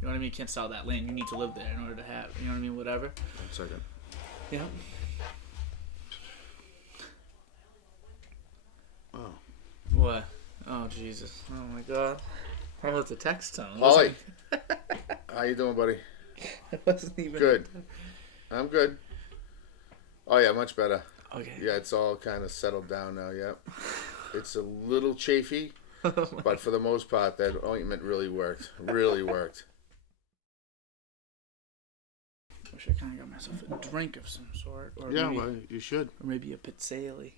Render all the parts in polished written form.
You know what I mean? You can't sell that land. You need to live there in order to have, you know what I mean? Whatever. 1 second. Yeah. Oh. What? Oh, Jesus. Oh, my God. How about the text tone? Holly. How you doing, buddy? It wasn't even... Good. I'm good. Oh, yeah, much better. Okay. Yeah, it's all kind of settled down now, yeah. It's a little chafy, but for the most part, that ointment really worked. Really worked. Wish I kind of got myself a drink of some sort. Or Yeah, maybe, well, you should. Or maybe a pizzelle.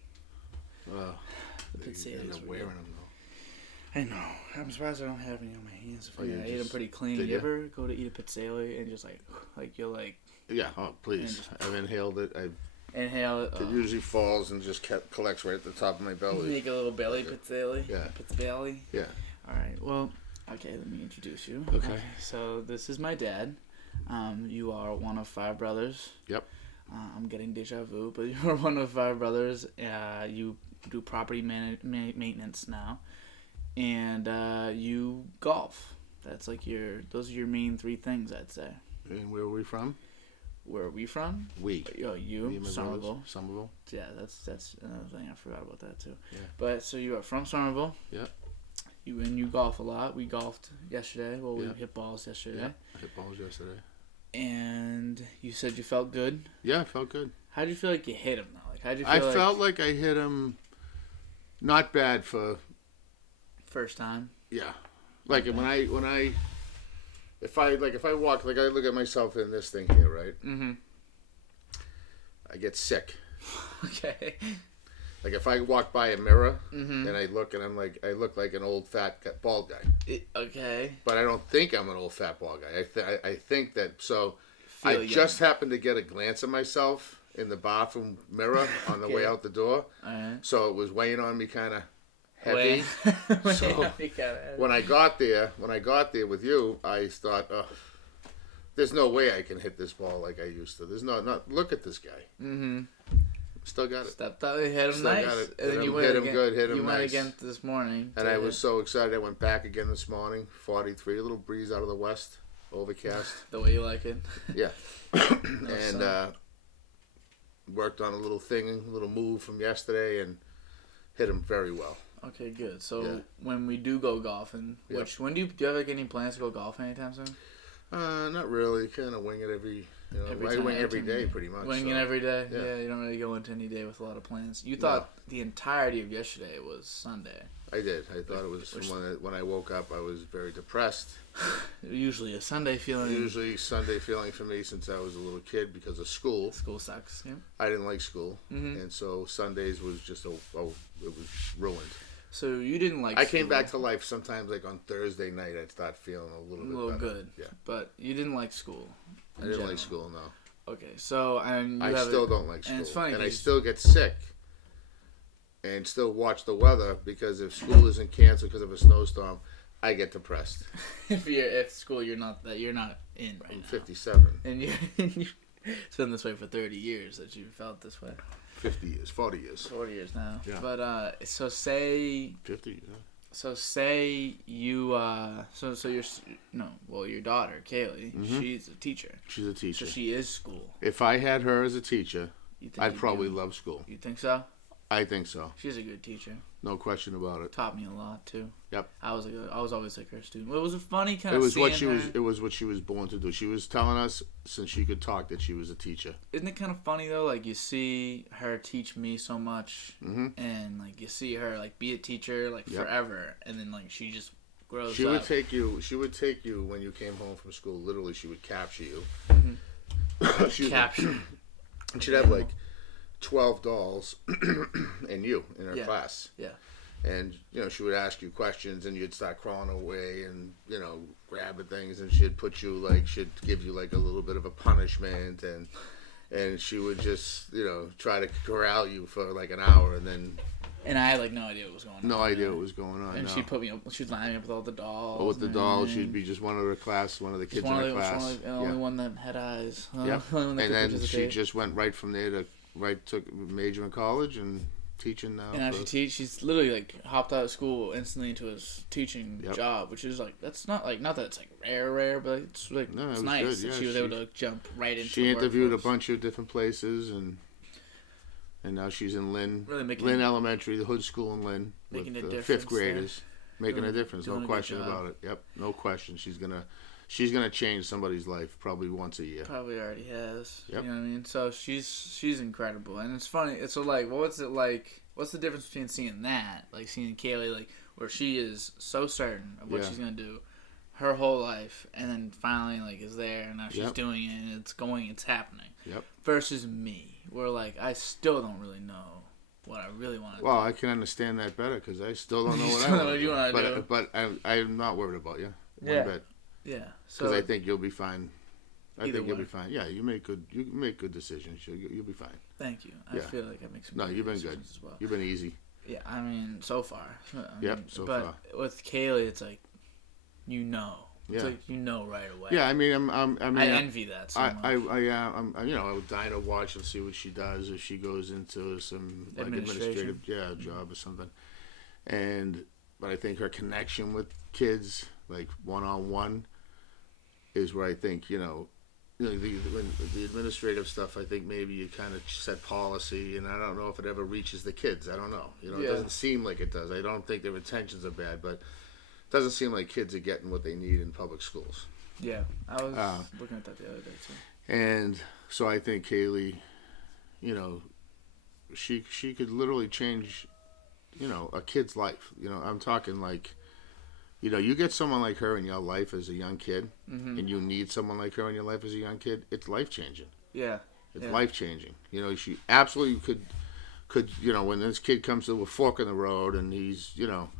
The pizzelles end up wearing them, though. I know. I'm surprised I don't have any on my hands. Oh, I ate them pretty clean. You ever go to eat a pizzelle and just like you're like... Yeah, oh, please. I've inhaled it. Inhale it. It usually falls and just collects right at the top of my belly. Make a little belly pizzelle. Yeah. Pizzelle. Yeah. All right. Well, okay, let me introduce you. Okay. So this is my dad. You are one of 5 brothers. Yep. I'm getting deja vu, but you're one of 5 brothers. You do property maintenance now, and you golf. That's like those are your main 3 things, I'd say. And where are we from? Where are we from? We. Oh, you, Somerville. Somerville. Yeah, that's another thing. I forgot about that too. Yeah. But so you are from Somerville. Yeah. You golf a lot. We golfed yesterday. Well, we Yeah. hit balls yesterday. Yeah, I hit balls yesterday. And you said you felt good. Yeah, I felt good. How did you feel like you hit him though? Like, how'd you feel? I felt like I hit him. Not bad for. First time. Yeah, like when I. If I walk, like I look at myself in this thing here, right? Mm-hmm. I get sick. Okay. Like if I walk by a mirror Mm-hmm. and I look and I'm like, I look like an old fat bald guy. Okay. But I don't think I'm an old fat bald guy. I think that so. Feel I young. just happened to get a glance of myself in the bathroom mirror on the way out the door. All right. So it was weighing on me kind of heavy. So when I got there with you, I thought, oh, there's no way I can hit this ball like I used to. There's not. Look at this guy. Mm-hmm. Still got it. Stepped out, hit him Still nice. got it. And then you hit him good, hit him You nice. went again this morning. And I was so excited. I went back again this morning. 43, a little breeze out of the west, overcast. The way you like it. Yeah. And worked on a little move from yesterday and hit him very well. Okay, good. So when we do go golfing, when do you have like any plans to go golfing anytime soon? Not really. Kind of wing it every day, pretty much. Winging every day. Yeah, you don't really go into any day with a lot of plans. You thought the entirety of yesterday was Sunday. I did. I thought it was when I woke up. I was very depressed. Usually a Sunday feeling. Usually Sunday feeling for me since I was a little kid because of school. School sucks. Yeah. I didn't like school, Mm-hmm. and so Sundays was just it was ruined. So you didn't like. I came back to life sometimes, like on Thursday night. I'd start feeling a little bit better. Good. Yeah, but you didn't like school. I didn't like school. No. Okay, so I still don't like school, and it's funny, and I still get sick. And still watch the weather because if school isn't canceled because of a snowstorm, I get depressed. if school you're not in right I'm now. 57. And you it's been this way for 30 years that you felt this way. 50 years, 40 years. 40 years now. Yeah. But so say 50. Yeah. So say you your daughter Kaylee, Mm-hmm. she's a teacher. She's a teacher. So she is school. If I had her as a teacher, I'd probably love. love school. You think so? I think so. She's a good teacher. No question about it. Taught me a lot too. Yep. I was always like her student. It was a funny kind It of. was what she was. It was what she was born to do. She was telling us since she could talk that she was a teacher. Isn't it kind of funny though? Like you see her teach me so much, Mm-hmm. and like you see her like be a teacher like forever, and then like she just grows. She up. would take you. She would take you when you came home from school. Literally, she would capture you. Mm-hmm. Capture. And she'd have like 12 dolls and you in her class. Yeah. And, she would ask you questions and you'd start crawling away and, grabbing things and she'd give you like a little bit of a punishment and she would just, try to corral you for like an hour and then... And I had like no idea what was going on. No idea what was going on. And she'd put me up, she'd line me up with all the dolls. But with the dolls, she'd be just one of the kids in the class. The only one that had eyes. Yep. And then she just went right from there took a major in college and teaching now. And now she's literally like hopped out of school instantly into his teaching job, which is like, that's not that it's like rare, but it's like, it's nice good. that Yeah, she was able to jump right into She the interviewed workforce. a bunch of different places, and now she's in Lynn, really Lynn Elementary, the hood school in Lynn, making with a difference fifth graders, making really a difference, no question about it. Yep, no question. She's gonna change somebody's life probably once a year. Probably already has. Yep. You know what I mean? So she's incredible, and it's funny. It's so like, what's it like? What's the difference between seeing that, like seeing Kaylee, like where she is so certain of what she's gonna do, her whole life, and then finally like is there, and now she's doing it, and it's happening. Yep. Versus me, where like I still don't really know what I really want to do. Well, I can understand that better because I still don't know what I want to do. But I'm not worried about you. One bit. Yeah. Because I think you'll be fine. You'll be fine. Yeah, you make good decisions. You'll be fine. Thank you. I feel like I make some. No, you've been good. As well. You've been easy. Yeah, I mean, so far. So but far. with Kaylee, it's like, It's like right away. Yeah, I mean, I envy that so much. I was dying to watch and see what she does if she goes into some like administrative job or something. But I think her connection with kids, like one-on-one, is where I think the administrative stuff. I think maybe you kind of set policy, and I don't know if it ever reaches the kids. I don't know. It doesn't seem like it does. I don't think their intentions are bad, but it doesn't seem like kids are getting what they need in public schools. Yeah, I was looking at that the other day too. And so I think Kaylee, she could literally change, a kid's life. I'm talking like, you get someone like her in your life as a young kid, and you need someone like her in your life as a young kid. It's life changing. Yeah, it's life changing. She absolutely could. When this kid comes to a fork in the road, and he's, he'll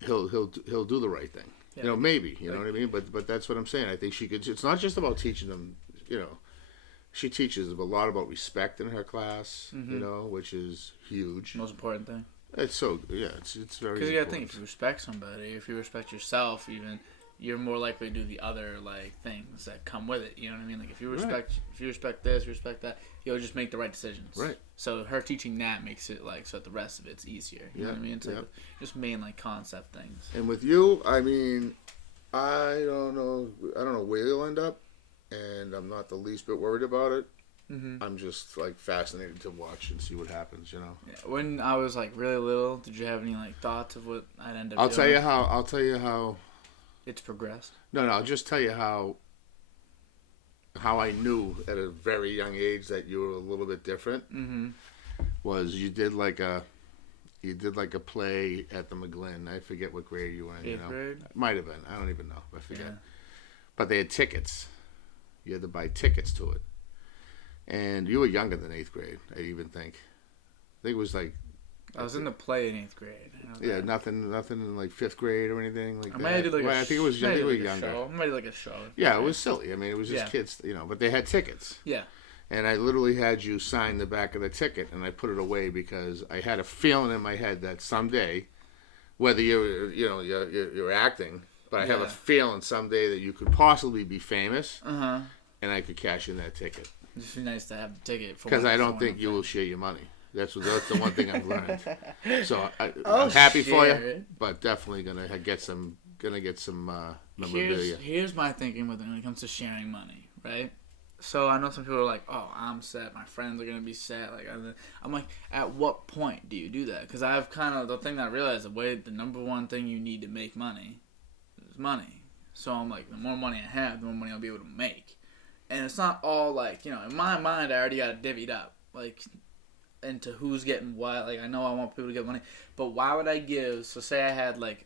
do the right thing. Yeah. Maybe, you know what I mean? But that's what I'm saying. I think she could. It's not just about teaching them, she teaches a lot about respect in her class, which is huge. Most important thing. It's it's very important. Because you gotta think, if you respect somebody, if you respect yourself, even, you're more likely to do the other like things that come with it. You know what I mean? Like if you respect this, you respect that, you'll just make the right decisions. Right. So her teaching that makes it like so that the rest of it's easier. You know what I mean? It's like just main like concept things. And with you, I mean, I don't know where you'll end up, and I'm not the least bit worried about it. Mm-hmm. I'm just like fascinated to watch and see what happens. Yeah. When I was like really little, did you have any like thoughts of what I'd end up doing? I'll tell you how it's progressed. No, I'll just tell you how I knew at a very young age that you were a little bit different. Mm-hmm. Was you did like a play at the McGlynn. I forget what grade you were in. Eighth grade? Might have been. I don't even know. I forget. Yeah. But they had tickets. You had to buy tickets to it. And you were younger than 8th grade, I even think. I think it was like... I was in the play in 8th grade. Yeah, nothing in like 5th grade or anything like that. I might have did like I think it was younger. I might have like a show. Yeah, it was silly. I mean, it was just kids, but they had tickets. Yeah. And I literally had you sign the back of the ticket, and I put it away because I had a feeling in my head that someday, whether you're acting, but I have a feeling someday that you could possibly be famous, and I could cash in that ticket. It'd be nice to have the ticket. Because I don't think you will share your money. That's the one thing I've learned. So I'm happy for you, but definitely gonna get some memorabilia. Here's my thinking with it when it comes to sharing money, right? So I know some people are like, "Oh, I'm set. My friends are gonna be set." Like I'm like, at what point do you do that? Because I've kind of the thing that I realized the number one thing you need to make money is money. So I'm like, the more money I have, the more money I'll be able to make. And it's not all like, in my mind, I already got it divvied up, like, into who's getting what. Like, I know I want people to get money, but why would I give? So say I had like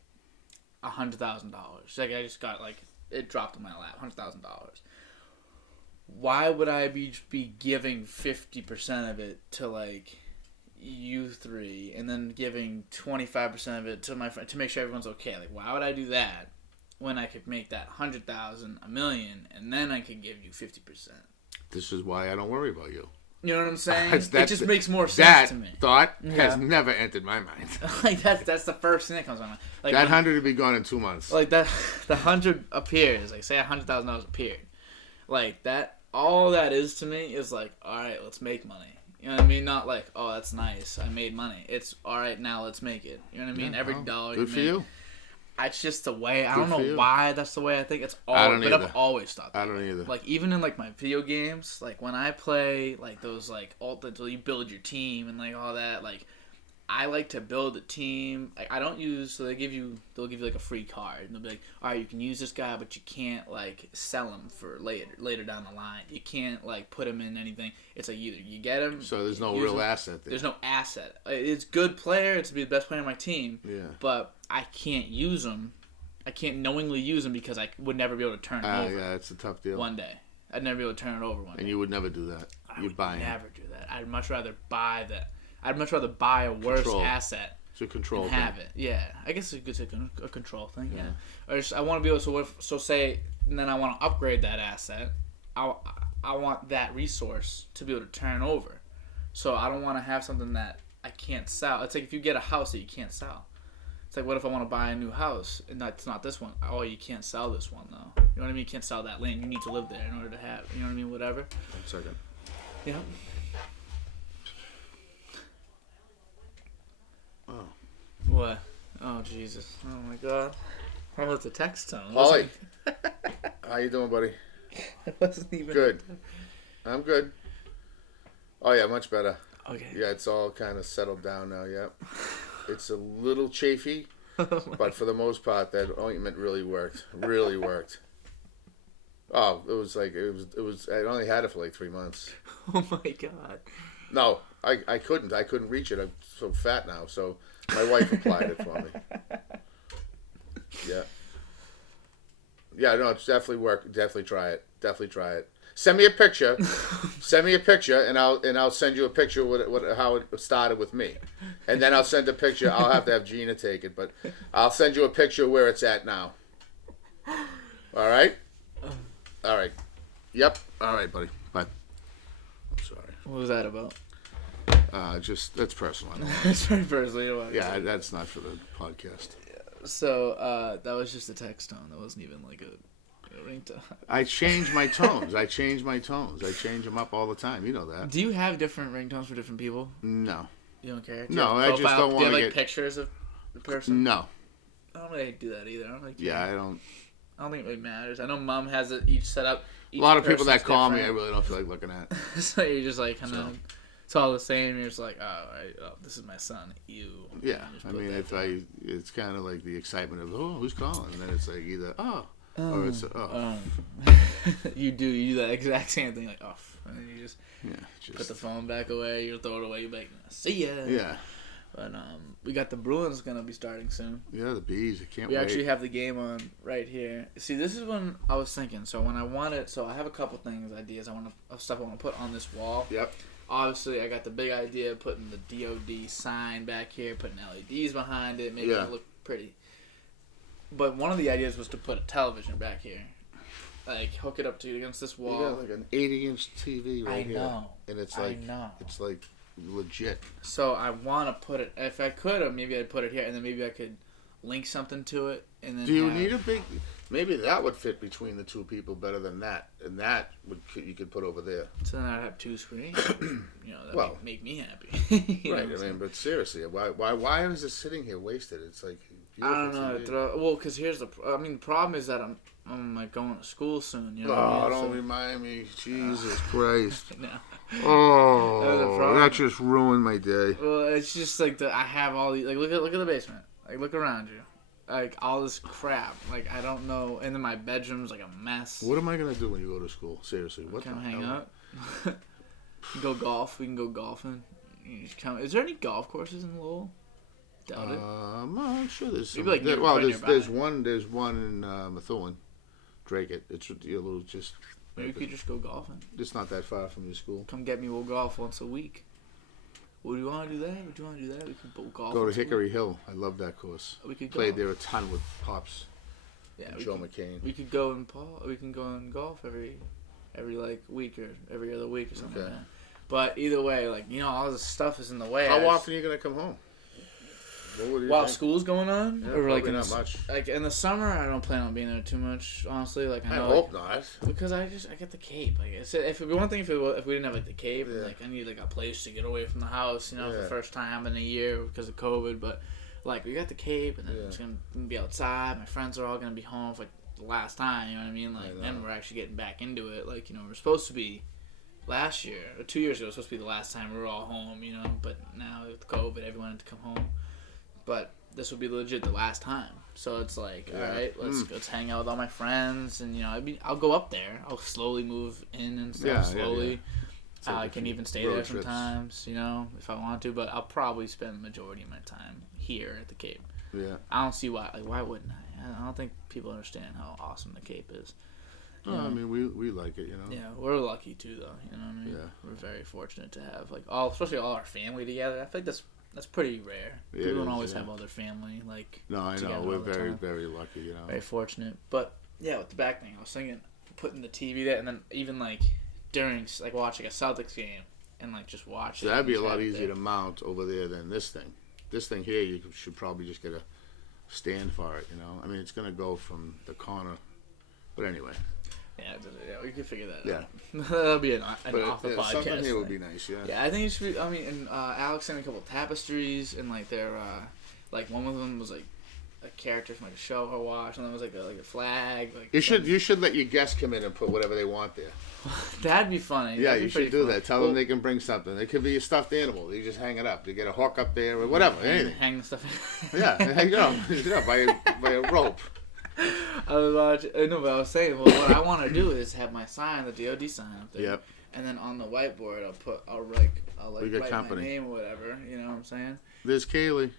$100,000. Like I just got like it dropped in my lap, $100,000. Why would I be giving 50% of it to like you three, and then giving 25% of it to my friend to make sure everyone's okay? Like, why would I do that? When I could make that 100,000 $1 million, and then I could give you 50%. This is why I don't worry about you. You know what I'm saying? It just makes more sense to me. That thought has never entered my mind. Like that's the first thing that comes to my mind. Like that 100 would be gone in 2 months. Like that, the 100 appears. Like say $100,000 appeared. Like that, all that is to me is like, all right, let's make money. You know what I mean? Not like, oh, that's nice, I made money. It's all right, now let's make it. You know what I mean? Every dollar you good for make. you. It's just the way. I Good don't for know you. why that's the way I think. It's all, I don't but either. I've always thought that. I don't either. Like even in like my video games, like when I play like those like so you build your team and like all that. Like I like to build a team. I don't use so they'll give you like a free card and they'll be like, all right, you can use this guy, but you can't like sell him for later down the line. You can't like put him in anything. It's like either you get him. So there's no real asset there. There's no asset. It's good player. It's to be the best player on my team. Yeah. But I can't use him. I can't knowingly use him because I would never be able to turn it over. Yeah, it's a tough deal. One day, I'd never be able to turn it over one day. And you would never do that. You'd buy him. Never do that. I'd much rather buy that. I'd much rather buy a worse asset. It's a control and thing. have it. Yeah, I guess it's a control thing. Yeah. Or just, I want to be able to so say, and then I want to upgrade that asset. I want that resource to be able to turn over. So I don't want to have something that I can't sell. It's like if you get a house that you can't sell. It's like, what if I want to buy a new house and that's not this one? Oh, you can't sell this one though. You know what I mean? You can't sell that land. You need to live there in order to have. You know what I mean? Whatever. 1 second. Yeah. Oh. What? Oh Jesus! Oh my God! Oh, it's a text tone. Holly, how you doing, buddy? It wasn't even Good. I'm good. Oh yeah, much better. Okay. Yeah, it's all kind of settled down now. Yeah, it's a little chafy, but for the most part, that ointment really worked. Really worked. Oh, it was. I only had it for like 3 months. Oh my God! No, I couldn't reach it. I'm so fat now. So my wife applied it for me. Yeah. Yeah, no, it's definitely work. Definitely try it. Definitely try it. Send me a picture. Send me a picture, and I'll send you a picture of how it started with me, and then I'll send a picture. I'll have to have Gina take it, but I'll send you a picture where it's at now. All right. All right. Yep. All right, buddy. Bye. I'm sorry. What was that about? Just that's personal. I don't want It's very personal. You know what? yeah, that's not for the podcast. So that was just a text tone. That wasn't even like a ringtone. I change my tones. I change them up all the time. You know that. Do you have different ringtones for different people? No. You don't care? No, I just don't Do want you to have like get pictures of the person? No. I don't really do that either. I don't really care. Yeah, I don't. I don't think it really matters. I know Mom has it each set up. A lot of people that person's call me, I different. really don't feel like looking at. So you're just like kind of, So. it's all the same. You're just like, this is my son. You. Yeah, Just I put mean, that it's kind of like the excitement of who's calling, and then it's like either or it's you do that exact same thing, like and then you just just put the phone back away. You throw it away. You're like, see ya. Yeah. But we got the Bruins gonna be starting soon. Yeah, the bees. I can't We wait. actually have the game on right here. See, this is when I was thinking. So when I wanted, I have a couple ideas of stuff I want to put on this wall. Yep. Obviously, I got the big idea of putting the DOD sign back here, putting LEDs behind it, making it look pretty. But one of the ideas was to put a television back here, like hook it up to against this wall. You got like an 80-inch TV right here. I know. And it's like it's like legit. So I want to put it. If I could, maybe I'd put it here, and then maybe I could link something to it, and then. Do you need a big? Maybe that would fit between the two people better than that, and that you could put over there. So then I'd have two screens. That would make me happy. Right. I mean, but seriously, why is it sitting here wasted? It's like. I don't know. Well, because here's the problem is that I'm like going to school soon. You know. Oh, don't remind me, Jesus Christ. No. Oh, that just ruined my day. Well, it's just like I have all these. Like, look at the basement. Like, look around you. Like all this crap. Like I don't know. And then my bedroom's like a mess. What am I gonna do when you go to school? Seriously, what? Come hang out. Go golf. We can go golfing. Is there any golf courses in Lowell? Doubt it. I'm sure there's some. Maybe like there's one in Methuen, Drake. It's a little just. Maybe we could just go golfing. It's not that far from your school. Come get me. We'll golf once a week. Would you want to do that? We could go golf. Go to Hickory Hill. I love that course. We could played there a ton with Pops. Yeah, Joe McCain. We could go we can go and golf every like week or every other week or something like that. But either way, like all this stuff is in the way. How often are you gonna come home? What do you While think? school's going on, Yeah, or like probably in not much. like in the summer, I don't plan on being there too much. Honestly, like I I know, hope not. because I get the Cape. Like if it'd be one thing if we didn't have like the Cape, Yeah. like I need like a place to get away from the house, for the Yeah. first time in a year because of COVID. But like we got the Cape, and then it's gonna be outside. My friends are all gonna be home for like the last time. You know what I mean? Like then we're actually getting back into it. Like we're supposed to be. Last year, or 2 years ago, it was supposed to be the last time we were all home, but now with COVID, everyone had to come home. But this will be legit the last time. So it's like, all right, let's hang out with all my friends, and I'll go up there. I'll slowly move in and stuff slowly. Like I can even stay there sometimes, if I want to. But I'll probably spend the majority of my time here at the Cape. Yeah. I don't see why. Like, why wouldn't I? I don't think people understand how awesome the Cape is. I mean, we like it, Yeah, we're lucky too, though. You know what I mean? Yeah. We're very fortunate to have especially all our family together. I think that's pretty rare. Yeah, People don't always have all their family No, I know. We're very, very lucky, Very fortunate. But yeah, with the back thing, I was thinking putting the TV there, and then even during watch a Celtics game, and just watch. So that'd be a lot easier to mount over there than this thing. This thing here, you should probably just get a stand for it. I mean, it's gonna go from the corner, but anyway. Yeah, we can figure that Yeah. out. That'll be an off the podcast. Something here would be nice, yeah. Yeah, I think it should be. I mean, and Alex sent me a couple of tapestries, and their one of them was a character from a show I watched, and then was like a flag. You should let your guests come in and put whatever they want there. That'd be funny. Yeah, you should do that. Tell them they can bring something. It could be a stuffed animal. You just hang it up. You get a hook up there or whatever. Anything. Hang the stuff. Yeah, hang it up by a rope. I was watching. No, but I was saying, what I want to do is have my sign, the DOD sign up there. Yep. And then on the whiteboard, I'll write company. my name or whatever. You know what I'm saying? There's Kaylee.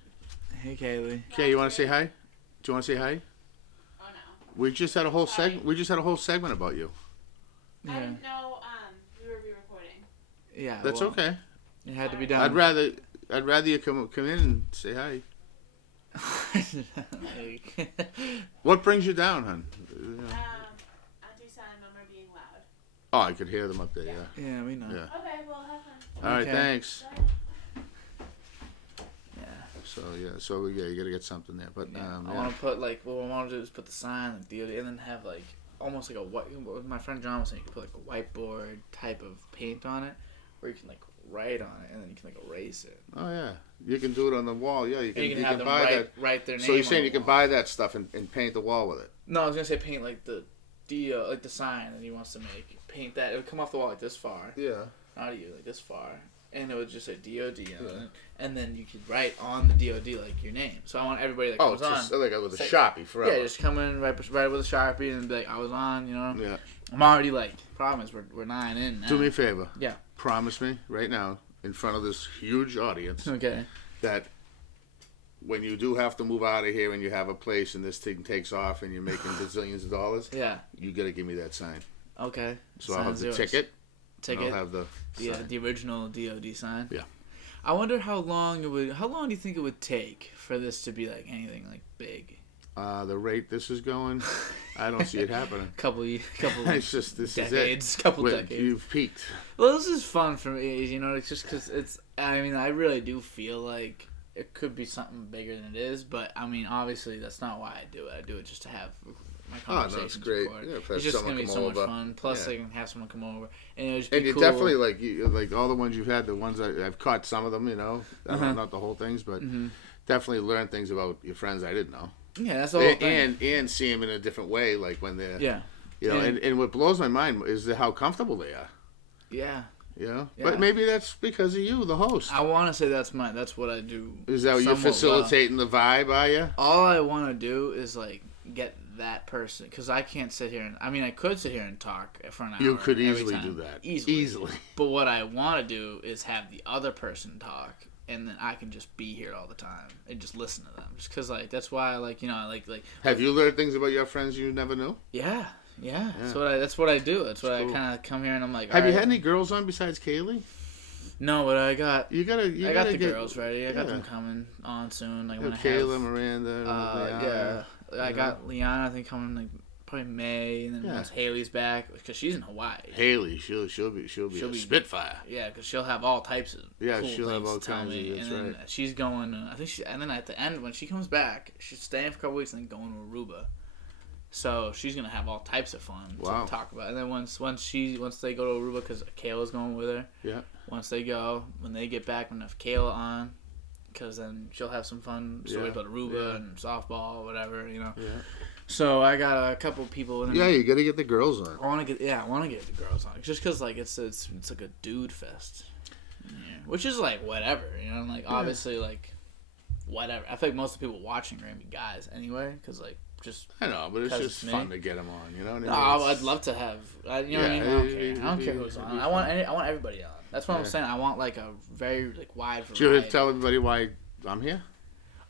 Hey, Kaylee. Kay, you want to say hi? Do you want to say hi? Oh no. We just had a whole segment about you. Yeah. I didn't know we were recording. Yeah. That's okay. It had to be done. I'd rather you come in and say hi. What brings you down, hon? Auntie Sam and Mom are being loud. Oh, I could hear them up there. Yeah. Yeah, we know. Yeah. Okay, well have fun. All right, Okay. thanks. Yeah. So you gotta get something there, but I want to put what I want to do is put the sign DOD, and then have almost like a white. My friend John was saying you could put a whiteboard type of paint on it, where you can write on it, and then you can erase it. Oh yeah, you can do it on the wall. Yeah, you can have them buy write their name. So you're saying on you the can wall. buy that stuff and paint the wall with it? No, I was gonna say paint the the sign that he wants to make. Paint that. It would come off the wall this far. Yeah. Not you, this far. And it would just say DOD on it. And then you could write on the DOD your name. So I want everybody that comes it's just on. with a Sharpie forever. Yeah, just come in, write with a Sharpie, and be like, I was on, Yeah. I'm already problem is we're 9 in now. Do me a favor. Yeah. Promise me right now, in front of this huge audience, Okay. that when you do have to move out of here and you have a place and this thing takes off and you're making bazillions of dollars, Yeah. you gotta give me that sign. Okay. So I'll have the ticket. And I'll have the sign. The original DOD sign. Yeah. I wonder how long do you think it would take for this to be anything big? The rate this is going, I don't see it happening. couple It's just this decades, is it. couple decades. You've peaked. Well, this is fun for me, it's just because I really do feel like it could be something bigger than it is, but obviously that's not why I do it. I do it just to have my conversations. Oh, no, it's great. Recorded. Yeah, it's just going to be so much fun. Plus, I can have someone come over, and it'll just be and you cool. definitely like all the ones you've had, the ones I've caught some of them, not the whole things, but definitely learned things about your friends I didn't know. Yeah, that's the whole thing. And see them in a different way, when they're and, and what blows my mind is how comfortable they are. Yeah. Yeah. But maybe that's because of you, the host. I want to say that's what I do. Is that you're facilitating the vibe, are you? All I want to do is get that person, because I can't sit here and I could sit here and talk for an hour. You could every easily time. do that. Easily. But what I want to do is have the other person talk, and then I can just be here all the time and just listen to them. Just because that's why I like. Have you learned things about your friends you never knew? Yeah. That's what I do. That's what I kind of come here and I'm like. Have you had any girls on besides Kaylee? No, but I got. I got the girls ready. I got them coming on soon. Kayla, Miranda. I got Liana. I think coming probably May, and then Yeah. once Haley's back, because she's in Hawaii. Haley, she'll be a Spitfire. Yeah, because she'll have all types of Yeah, cool she'll have things all to tell kinds of- me. that's And then right. she's going. And then at the end when she comes back, she's staying for a couple weeks and then going to Aruba. So she's gonna have all types of fun Wow. to talk about. And then once they go to Aruba, because Kayla's going with her. Yeah. Once they go, when they get back, we're gonna have Kayla on, because then she'll have some fun stories about Aruba and softball, whatever, you know. Yeah. So I got a couple people. In Yeah, you got to get the girls on. I want to get the girls on, just because like it's like a dude fest, yeah. Which is like whatever, you know, like obviously like whatever. I think most of the people watching are gonna be guys anyway, because like just. I know, but it's 'cause just it's fun me. to get them on. You know what I mean? No, I'd love to have. You know what I mean? I don't care. I don't care who's it'd on. be I want everybody on. That's what I'm saying. I want like a very like wide variety. Did you tell everybody why I'm here?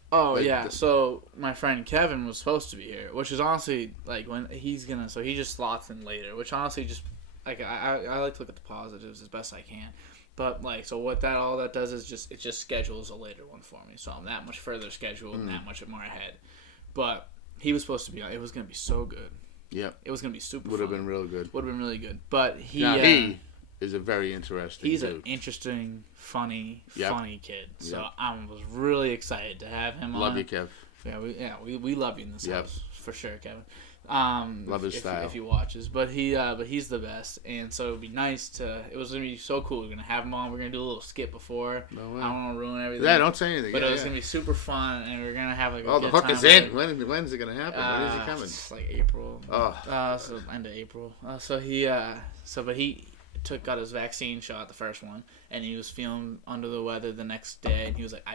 Oh like yeah, so my friend Kevin was supposed to be here, which is honestly like when he's gonna. So he just slots in later, which honestly just like I like to look at the positives as best I can. But like so what all that does is it just schedules a later one for me, so I'm that much further scheduled and that much more ahead. But he was supposed to be on. It was gonna be so good. Yep. It was gonna be super. Would have fun. been real good. Would have been really good. But he. Now he is a very interesting He's dude. an interesting, funny kid. So Yep. I was really excited to have him on. Love you, Kev. Yeah, we love you in this Yep. house for sure, Kevin. Love his style. If he watches, but he's the best, and so it'd be nice to. It was gonna be so cool. We're gonna have him on. We're gonna do a little skit before. No I way. don't want to ruin everything. Yeah, don't say anything. But yeah, it was gonna be super fun, and we're gonna have like. Oh, the good hook time is with in. it. When's it gonna happen? When is he coming? It's like April. Oh. So end of April. So he got his vaccine shot, the first one, and he was feeling under the weather the next day, and he was like, I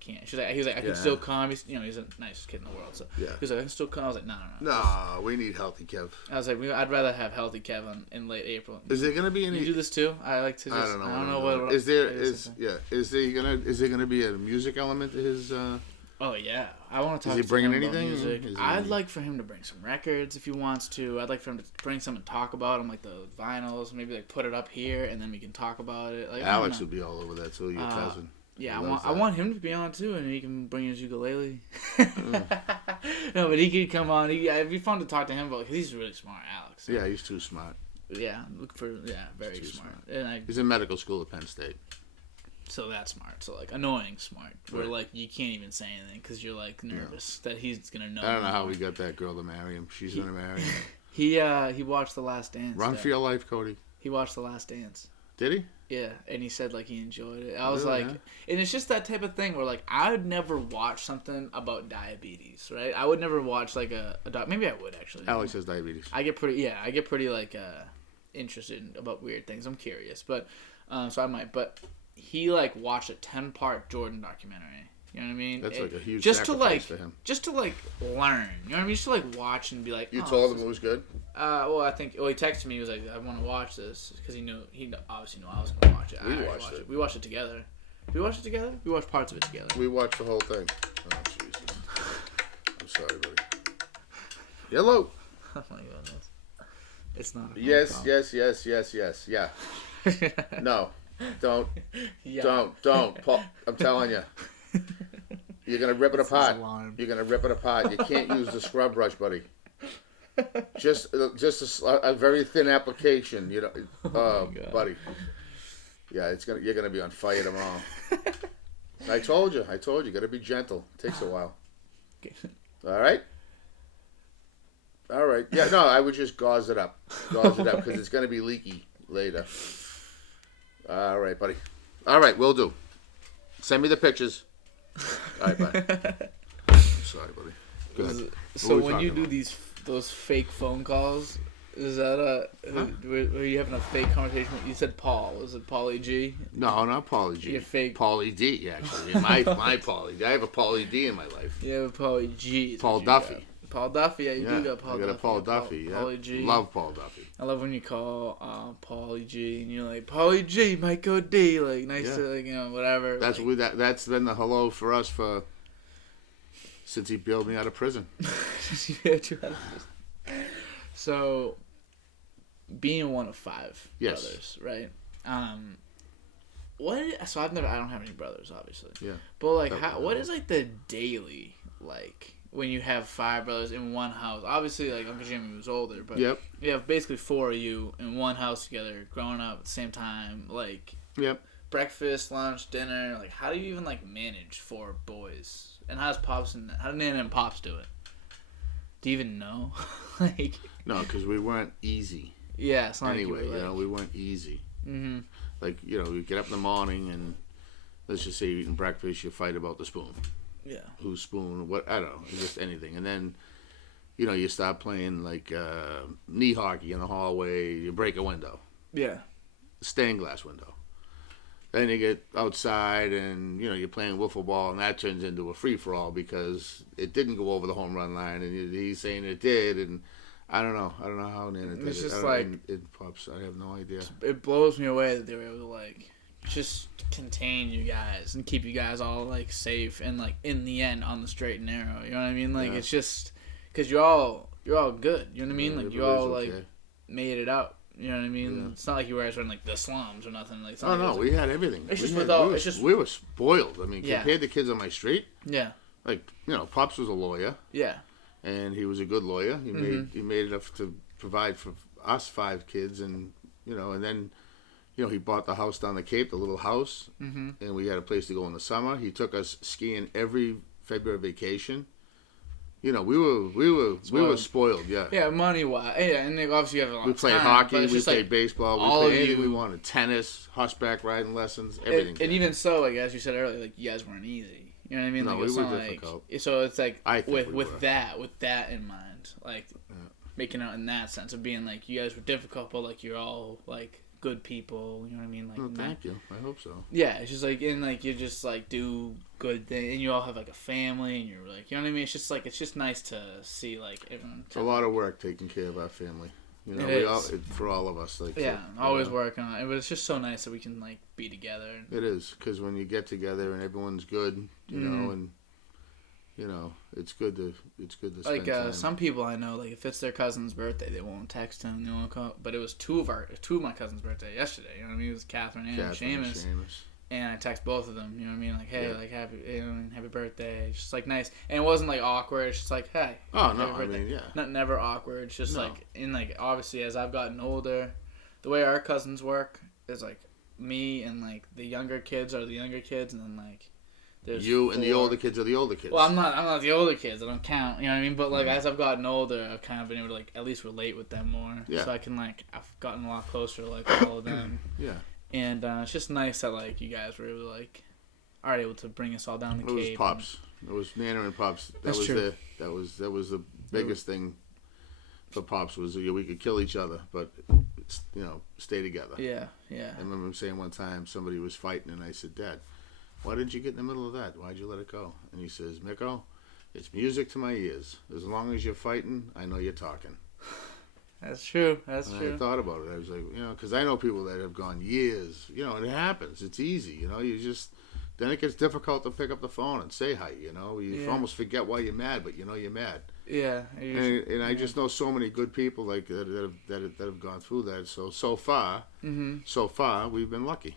can't. He was like, I can still come. He's he's the nicest kid in the world. So Yeah. he was like, I can still come. I was like, no. No, we need healthy Kev. I was like, I'd rather have healthy Kevin in late April. Is there gonna be any? You do this too? I like to. Just, I don't know. I don't know what. Is there gonna be a music element to his? Oh yeah, I want to talk. Is he to bringing him about anything? music. Is he- I'd like for him to bring some records if he wants to. I'd like for him to bring some and talk about them, like the vinyls. Maybe like put it up here and then we can talk about it. Like, Alex would be all over that too. Your cousin. Yeah, He loves I that. want him to be on too, and he can bring his ukulele. No, but he could come on. It'd be fun to talk to him about because he's really smart, Alex. Yeah, he's too smart. Yeah, very Too smart. And He's in medical school at Penn State. so that's smart. So like annoying smart, where Right. like you can't even say anything because you're like nervous that he's gonna know. I don't know how more. we got that girl to marry him. She's gonna marry him. He watched The Last Dance. Run though. for your life, Cody. He watched The Last Dance. Did he? Yeah, and he said like he enjoyed it. I was Really, like, huh? and it's just that type of thing where like I would never watch something about diabetes, right? I would never watch like a doc. Maybe I would actually. Alex has diabetes. I get pretty like interested about weird things. I'm curious, but so I might. But he like watched a 10-part Jordan documentary. You know what I mean? That's like a huge just to sacrifice like for him. just to like learn. You know what I mean? Just to like watch and be like. You oh, told this him it was good? well, I think. Well, he texted me. He was like, "I want to watch this," because he obviously knew I was going to watch it. We I already watched it. We watched it together. Did we watch it together? We watched parts of it together. We watched the whole thing. Oh, Jesus. I'm sorry, buddy. Yellow. Oh my goodness. It's not. A Yes, phone yes. Yeah. call. No. Don't. Yeah. Don't. Paul, I'm telling you. You're going to rip it This is apart. alarm. You're going to rip it apart. You can't use the scrub brush, buddy. Just a very thin application, you know. Oh, God. buddy. Yeah, you're gonna be on fire tomorrow. I told you. Gotta be gentle. Takes a while. All right. Yeah, no, I would just gauze it up because it's gonna be leaky later. All right, buddy. All right, will do. Send me the pictures. All right, bye. Sorry, buddy. Go ahead. So we when you talking do those fake phone calls, is that were you having a fake conversation with? You said Paul. Was it Paulie G? No, not Paulie G. You're fake. Paulie D, actually. My Paulie D. I have a Paulie D in my life. You have a Paulie G. is Paul what you Duffy. got. Paul Duffy, yeah, you do got Paul I got Duffy. a Paul Duffy. Yeah. Paulie G. Love Paul Duffy. I love when you call Paulie G and you're like Paulie G, Michael D, like nice to like whatever. That's like, that's been the hello for us since he bailed me out of prison. So, being one of 5 Yes. brothers, right? I don't have any brothers, obviously. Yeah. But like, That- what is like the daily like? when you have 5 brothers in one house. Obviously, like Uncle Jimmy was older, but Yep. you have basically 4 of you in one house together, growing up at the same time. Like, Yep. breakfast, lunch, dinner. Like, how do you even like manage 4 boys? And how do Nana and Pops do it? Do you even know? Like, No, because we weren't easy. yeah, it's not Anyway, like you were, like, we weren't easy. mm-hmm. Like, you get up in the morning and let's just say you're eating breakfast, you fight about the spoon. Yeah. Whose spoon, what, I don't know, just anything. And then, you start playing like knee hockey in the hallway, you break a window. Yeah. Stained glass window. Then you get outside and, you're playing wiffle ball and that turns into a free-for-all because it didn't go over the home run line and he's saying it did and I don't know how Nana did It's it. just I don't- like... it pops, I have no idea. It blows me away that they were able to, like, just contain you guys and keep you guys all, like, safe and, like, in the end on the straight and narrow. You know what I mean? Like, Yeah. it's just... Because you're all good. You know what I mean? Yeah, Like, you all, everybody's like, made it out. You know what I mean? Yeah. It's not like you guys were in, like, the slums or nothing. Like, it's Oh not like no, it was, we had everything. It's we just had, without- we were, it's just- we were spoiled. I mean, Yeah. compared to kids on my street, Yeah. like Pops was a lawyer, Yeah. and he was a good lawyer. He Mhm. made enough to provide for us 5 kids, and and then he bought the house down the Cape, the little house, Mm-hmm. and we had a place to go in the summer. He took us skiing every February vacation. We were spoiled. Yeah. Yeah, money-wise. Yeah, and then obviously you have a lot We of played time, hockey, but it's we just, played like, baseball, we all played of anything we you- wanted. Tennis, horseback riding lessons, everything. And even so, like, as you said earlier, like, you guys weren't easy. You know what I mean? No, like, we it's were not difficult. Like, so it's like I think with we were. that in mind, like making out in that sense of being like you guys were difficult, but like you're all like good people. You know what I mean? Like, Oh, thank you. I hope so. yeah, it's just like and like you just like do good things, and you all have like a family, and you're like, you know what I mean? It's just nice to see like everyone. It's a lot of work taking care of our family. It we is. all for all of us. Like Yeah, always working on it, but it's just so nice that we can like be together. It is because when you get together and everyone's good, you know, and it's good to spend Like time. some people I know, like if it's their cousin's birthday, they won't text him. They won't call. But it was two of my cousins' birthday yesterday. You know what I mean? It was Catherine and Seamus. And I text both of them. You know what I mean? Like, hey, Yeah. like happy birthday. It's just like nice, and it wasn't like awkward. It's just like, hey. Oh no, happy I birthday. mean, yeah. Not never awkward. It's just No. like obviously as I've gotten older, the way our cousins work is like me and like the younger kids are the younger kids, and then like there's You and the 4. older kids are the older kids. Well, I'm not the older kids. I don't count. You know what I mean? But like as I've gotten older, I've kind of been able to like at least relate with them more. Yeah. So I can like I've gotten a lot closer to like all of them. Yeah. And it's just nice that like you guys were able to like are able to bring us all down the It was Cape. Pops. It was Nana and Pops. That's true. That was the biggest thing for Pops was we could kill each other, but stay together. Yeah. I remember him saying one time somebody was fighting, and I said, Dad, why didn't you get in the middle of that? Why'd you let it go? And he says, Miko, it's music to my ears. As long as you're fighting, I know you're talking. That's true. That's And true. I thought about it. I was like, because I know people that have gone years, and it happens. It's easy, you just, then it gets difficult to pick up the phone and say hi, You Yeah. almost forget why you're mad, but you're mad. Yeah. And I just know so many good people like that have gone through that. So far, we've been lucky.